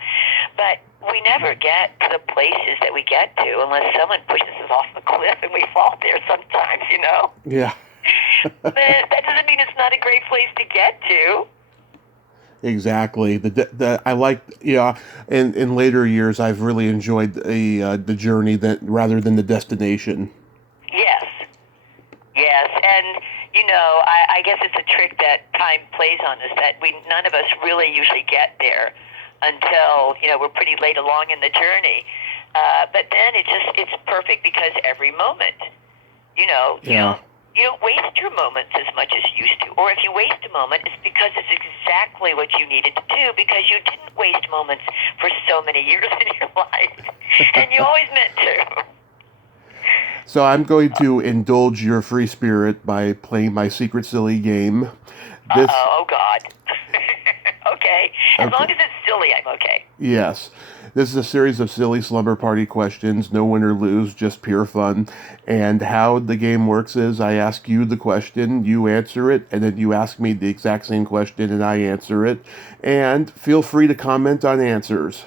But we never get to the places that we get to unless someone pushes us off the cliff and we fall there sometimes, Yeah. But that doesn't mean it's not a great place to get to. Exactly. I like, in later years, I've really enjoyed the journey rather than the destination. Yes. And, I guess it's a trick that time plays on us, that none of us really usually get there until, we're pretty late along in the journey. But then it's perfect, because every moment, you don't waste your moments as much as you used to. Or if you waste a moment, it's because it's exactly what you needed to do, because you didn't waste moments for so many years in your life. And you always meant to. So I'm going to indulge your free spirit by playing my secret silly game. Oh, God. Okay. As long as it's silly, I'm okay. Yes. This is a series of silly slumber party questions. No win or lose, just pure fun. And how the game works is I ask you the question, you answer it, and then you ask me the exact same question and I answer it. And feel free to comment on answers.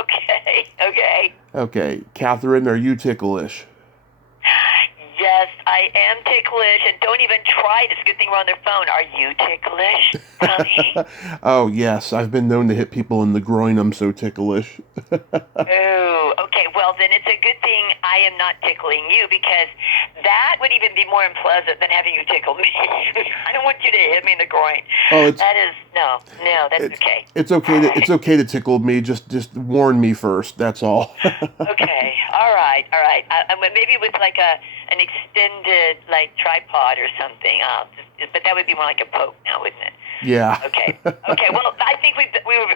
Okay. Okay. Cathryn, are you ticklish? Yes, I am ticklish, and don't even try it. It's a good thing we're on their phone. Are you ticklish, Tommy? Oh, yes. I've been known to hit people in the groin. I'm so ticklish. Ooh, okay. Well, then it's a good thing I am not tickling you, because that would even be more unpleasant than having you tickle me. I don't want you to hit me in the groin. No, that's okay. It's okay to tickle me. Just warn me first. That's all. Okay. All right. Maybe with like an extended tripod or something. But that would be more like a poke now, wouldn't it? Yeah. Okay. Well, I think we've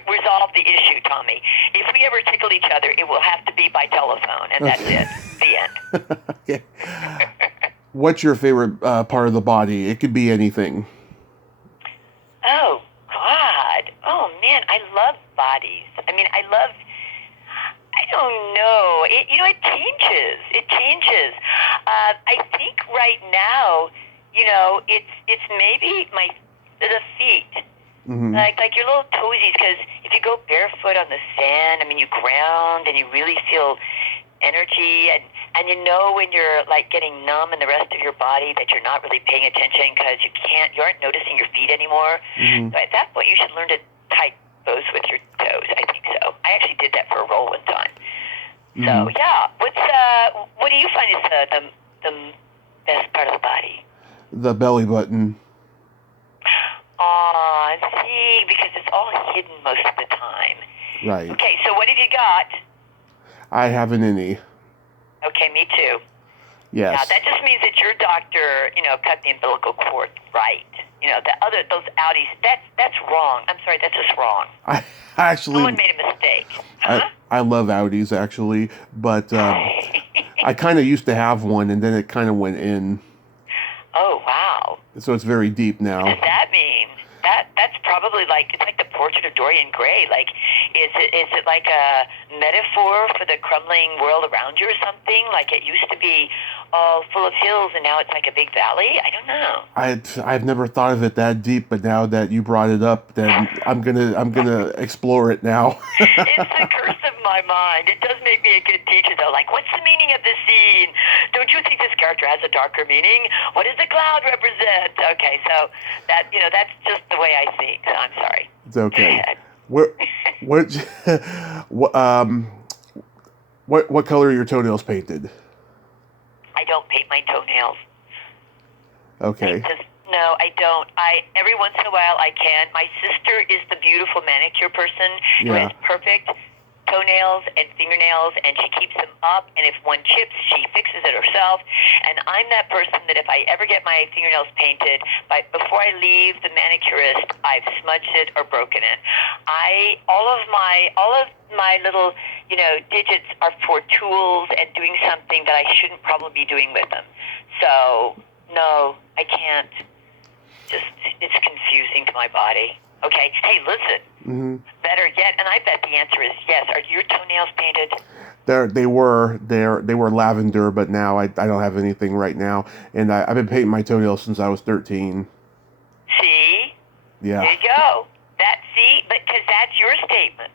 resolved the issue, Tommy. If we ever tickle each other, it will have to be by telephone, and that's it. The end. Okay. What's your favorite part of the body? It could be anything. Oh, God. Oh, man. I love bodies. I mean, don't know. It changes. It changes. I think right now, it's maybe the feet. Mm-hmm. Like your little toesies, because if you go barefoot on the sand, I mean, you ground and you really feel energy, and when you're like getting numb in the rest of your body that you're not really paying attention because you aren't noticing your feet anymore. Mm-hmm. So at that point, you should learn to tie bows with your toes. I think so. I actually did that for a roll one time. Mm-hmm. So yeah, what do you find is the best part of the body? The belly button. See, because it's all hidden most of the time. Right. Okay, so what have you got? I have an innie. Okay, me too. Yes. Yeah, that just means that your doctor, cut the umbilical cord right. Those outies, that's wrong. I'm sorry, that's just wrong. I actually... Someone made a mistake. Huh? I love Audis, actually, but I kind of used to have one, and then it kind of went in. Oh, wow. So it's very deep now. What does that mean? That's probably it's like the portrait of Dorian Gray. Like, is it like a metaphor for the crumbling world around you or something? Like it used to be all full of hills and now it's like a big valley? I don't know. I've never thought of it that deep, but now that you brought it up, then I'm gonna explore it now. It's the curse of my mind. It does make me a good teacher, though. Like, what's the meaning of this scene? Don't you think this character has a darker meaning? What does the cloud represent? Okay, so that's just the way I think. So I'm sorry. It's okay. What color are your toenails painted? I don't paint my toenails. Okay. No, I don't. Every once in a while I can. My sister is the beautiful manicure person who has perfect toenails and fingernails, and she keeps them up, and if one chips, she fixes it herself. And I'm that person that if I ever get my fingernails painted, before I leave the manicurist, I've smudged it or broken it. All of my little, digits are for tools and doing something that I shouldn't probably be doing with them. So, no, I can't. It's confusing to my body. Okay, hey, listen. Mm-hmm. Better yet, and I bet the answer is yes. Are your toenails painted? They were lavender, but now I don't have anything right now, and I've been painting my toenails since I was 13. See? Yeah. There you go. Because that's your statement.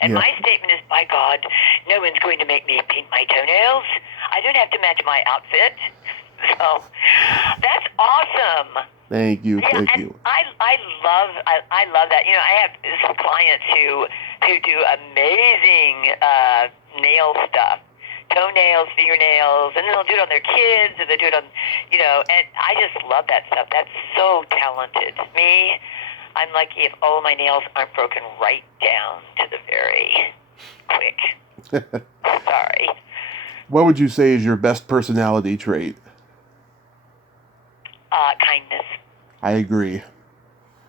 And my statement is, by God, no one's going to make me paint my toenails. I don't have to match my outfit. So, that's awesome. Thank you. Yeah, Thank and you. I love that. I have some clients who do amazing nail stuff, toenails, fingernails, and then they'll do it on their kids, or they do it on, and I just love that stuff. That's so talented. Me, I'm lucky if all of my nails aren't broken right down to the very quick. Sorry. What would you say is your best personality trait? Kindness. I agree.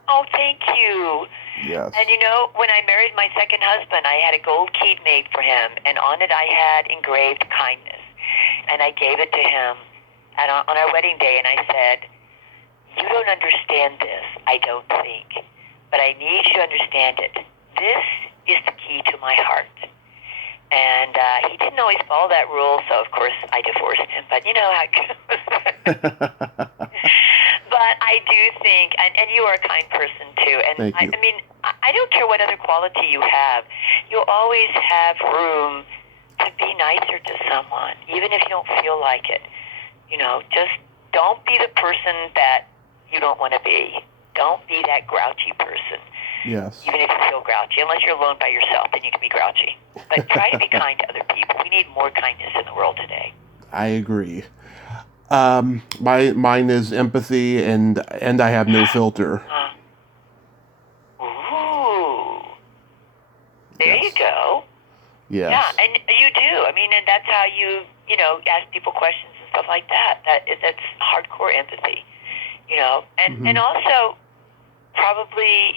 Oh, thank you. Yes. And when I married my second husband, I had a gold key made for him, and on it I had engraved kindness. And I gave it to him on our wedding day, and I said, "You don't understand this, I don't think, but I need you to understand it. This is the key to my heart." And he didn't always follow that rule, so of course I divorced him. But you know how it goes. But I do think, and you are a kind person too. And Thank you. I mean, I don't care what other quality you have. You'll always have room to be nicer to someone, even if you don't feel like it. Just don't be the person that you don't want to be. Don't be that grouchy person. Yes. Even if you feel grouchy, unless you're alone by yourself, then you can be grouchy. But try to be kind to other people. We need more kindness in the world today. I agree. Mine is empathy, and I have no filter. Ooh. There you go. Yes. Yeah, and you do. I mean, and that's how you ask people questions and stuff like that. That's hardcore empathy. And also probably,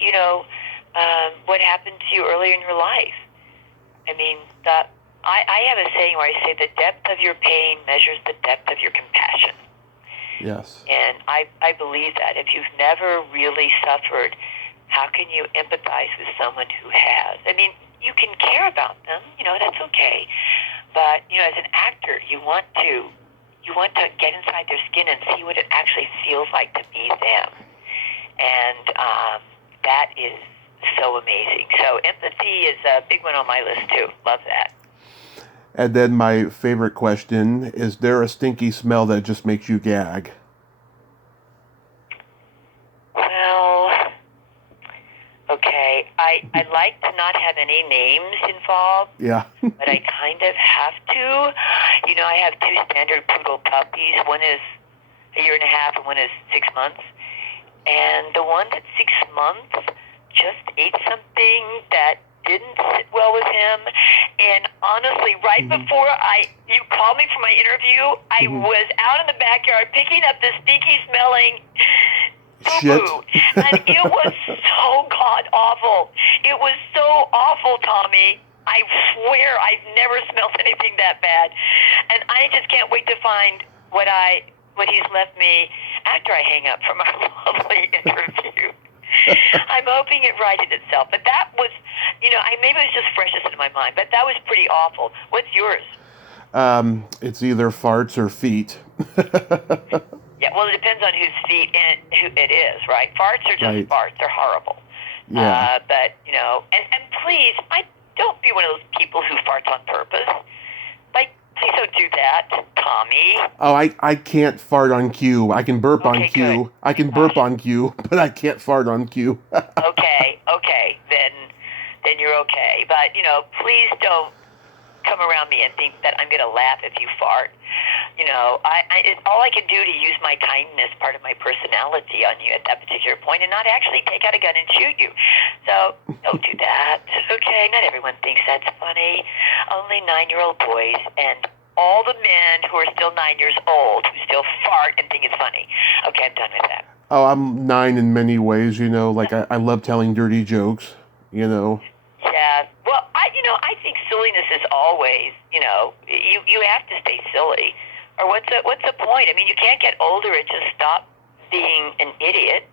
what happened to you earlier in your life. I mean, I have a saying where I say the depth of your pain measures the depth of your compassion. Yes. And I believe that. If you've never really suffered, how can you empathize with someone who has? I mean, you can care about them, that's okay. But, as an actor, you want to get inside their skin and see what it actually feels like to be them. And that is so amazing. So empathy is a big one on my list, too. Love that. And then my favorite question, is there a stinky smell that just makes you gag? Well, okay. I like to not have any names involved. Yeah. But I kind of have to. I have two standard poodle puppies. One is a year and a half and one is 6 months. And the one that's 6 months just ate something that didn't sit well with him. And honestly, right before you called me for my interview, I was out in the backyard picking up this stinky smelling poo-poo. And it was so god-awful. It was so awful, Tommy. I swear I've never smelled anything that bad. And I just can't wait to find what he's left me after I hang up from our lovely interview. I'm hoping it righted itself. But that was, maybe it was just freshest in my mind. But that was pretty awful. What's yours? It's either farts or feet. Yeah, well, it depends on whose feet and who it is, right? Farts are just farts. They're horrible. Yeah. But, and please, don't be one of those people who farts on purpose. Like, please don't do that, Tommy. Oh, I can't fart on cue. I can burp on cue. Good. I can burp on cue, but I can't fart on cue. Okay. Then you're okay. But, please don't come around me and think that I'm going to laugh if you fart. All I can do to use my kindness, part of my personality on you at that particular point, and not actually take out a gun and shoot you. So don't do that. Okay, not everyone thinks that's funny. Only 9-year-old boys and all the men who are still 9 years old who still fart and think it's funny. Okay, I'm done with that. Oh, I'm 9 in many ways, Like I love telling dirty jokes, Yeah. Well, I think silliness is always, you have to stay silly. Or what's the point? I mean, you can't get older and just stop being an idiot.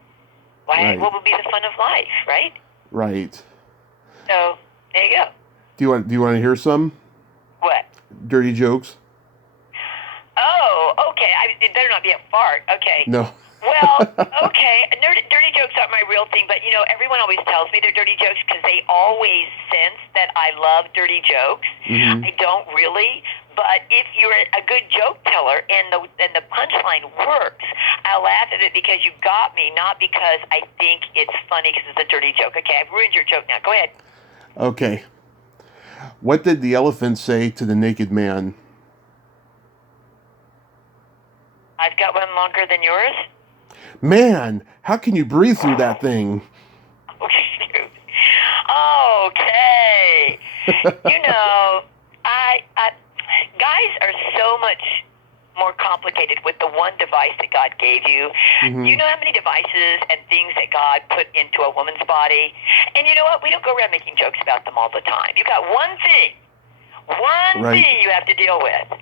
Why? Right. What would be the fun of life, right? Right. So there you go. Do you want to hear some What? dirty jokes? Oh, okay. It better not be a fart. Okay. No. Well, okay. Dirty jokes aren't my real thing, but everyone always tells me they're dirty jokes because they always sense that I love dirty jokes. Mm-hmm. I don't really, but if you're a good joke teller and the punchline works, I'll laugh at it because you got me, not because I think it's funny because it's a dirty joke. Okay, I've ruined your joke now. Go ahead. Okay. What did the elephant say to the naked man? I've got one longer than yours. Man, how can you breathe through that thing? Oh, shoot. Okay. Guys are so much more complicated with the one device that God gave you. Mm-hmm. You know how many devices and things that God put into a woman's body? And you know what? We don't go around making jokes about them all the time. You got one thing you have to deal with.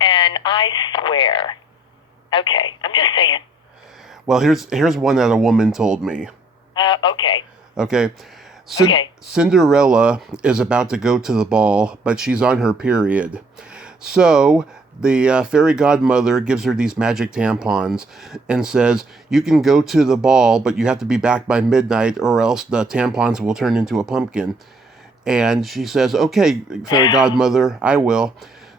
And I swear. Okay, I'm just saying. Well, here's one that a woman told me. Okay. Okay. Okay. Cinderella is about to go to the ball, but she's on her period. So the fairy godmother gives her these magic tampons and says, you can go to the ball, but you have to be back by midnight or else the tampons will turn into a pumpkin. And she says, okay, fairy godmother, I will.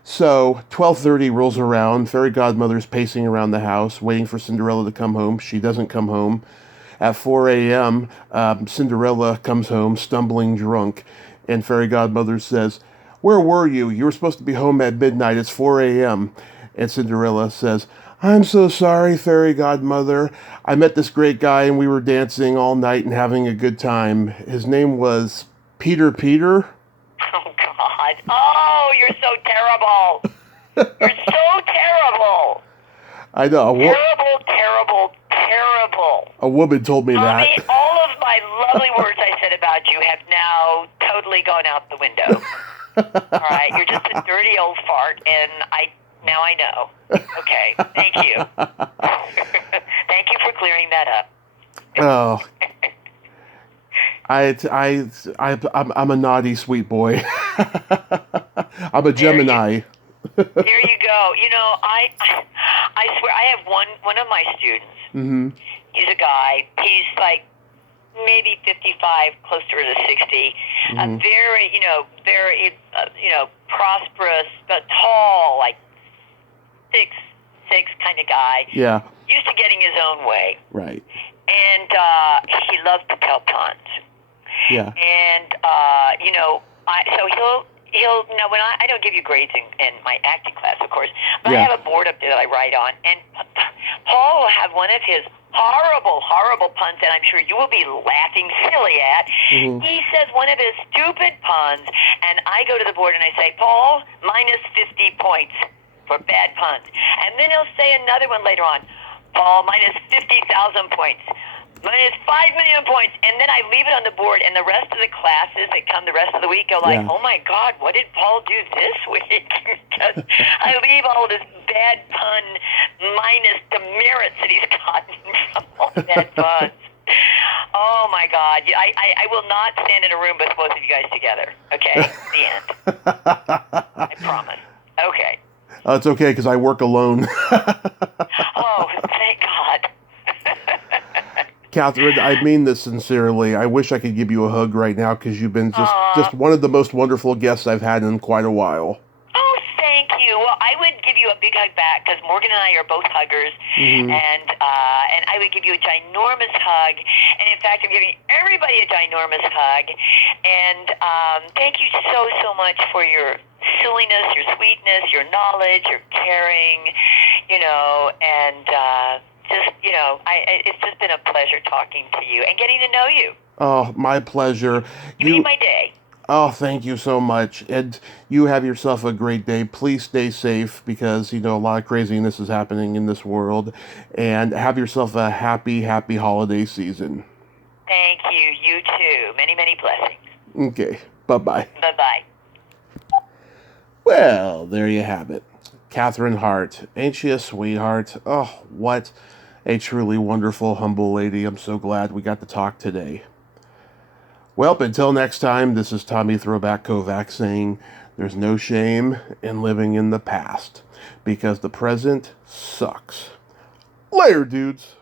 So 12:30 rolls around. Fairy godmother's pacing around the house, waiting for Cinderella to come home. She doesn't come home. At 4 a.m., Cinderella comes home, stumbling drunk. And fairy godmother says, where were you? You were supposed to be home at midnight. It's 4 a.m. And Cinderella says, I'm so sorry, fairy godmother. I met this great guy and we were dancing all night and having a good time. His name was Peter. Oh, God. Oh, you're so terrible. You're so terrible. I know. Terrible. A woman told me that. I mean, all of my lovely words I said about you have now totally gone out the window. All right? You're just a dirty old fart, and now I know. Okay. Thank you. Thank you for clearing that up. Oh. I'm a naughty sweet boy. I'm a Gemini. There you go. You know, I swear, I have one of my students. Mm-hmm. He's a guy. He's like maybe 55, closer to 60. A very, prosperous, but tall, like 6'6" kind of guy. Yeah. Used to getting his own way. Right. And he loves to tell puns. Yeah. And so he'll when I don't give you grades in my acting class, of course, but I have a board up there that I write on, and Paul will have one of his horrible puns that I'm sure you will be laughing silly at. He says one of his stupid puns, and I go to the board and I say, Paul, minus 50 points for bad puns. And then he'll say another one later on, Paul, minus 50,000 points. Minus 5 million points, and then I leave it on the board, and the rest of the classes that come the rest of the week go like, oh my God, what did Paul do this week? Because I leave all this bad pun minus demerits that he's gotten from all the bad puns. Oh my God, I will not stand in a room with both of you guys together, okay? The end. I promise. Okay. It's okay, because I work alone. Oh, thank God. Cathryn, I mean this sincerely. I wish I could give you a hug right now, because you've been just one of the most wonderful guests I've had in quite a while. Oh, thank you. Well, I would give you a big hug back, because Morgan and I are both huggers, and I would give you a ginormous hug. And in fact, I'm giving everybody a ginormous hug. And thank you so much for your silliness, your sweetness, your knowledge, your caring, and it's just been a pleasure talking to you and getting to know you. Oh, my pleasure. You made my day. Oh, thank you so much. And you have yourself a great day. Please stay safe, because, a lot of craziness is happening in this world. And have yourself a happy holiday season. Thank you. You too. Many, many blessings. Okay. Bye-bye. Bye-bye. Well, there you have it. Cathryn Harrt. Ain't she a sweetheart? Oh, what a truly wonderful, humble lady. I'm so glad we got to talk today. Well, until next time, this is Tommy Throwback Kovac saying there's no shame in living in the past, because the present sucks. Later, dudes.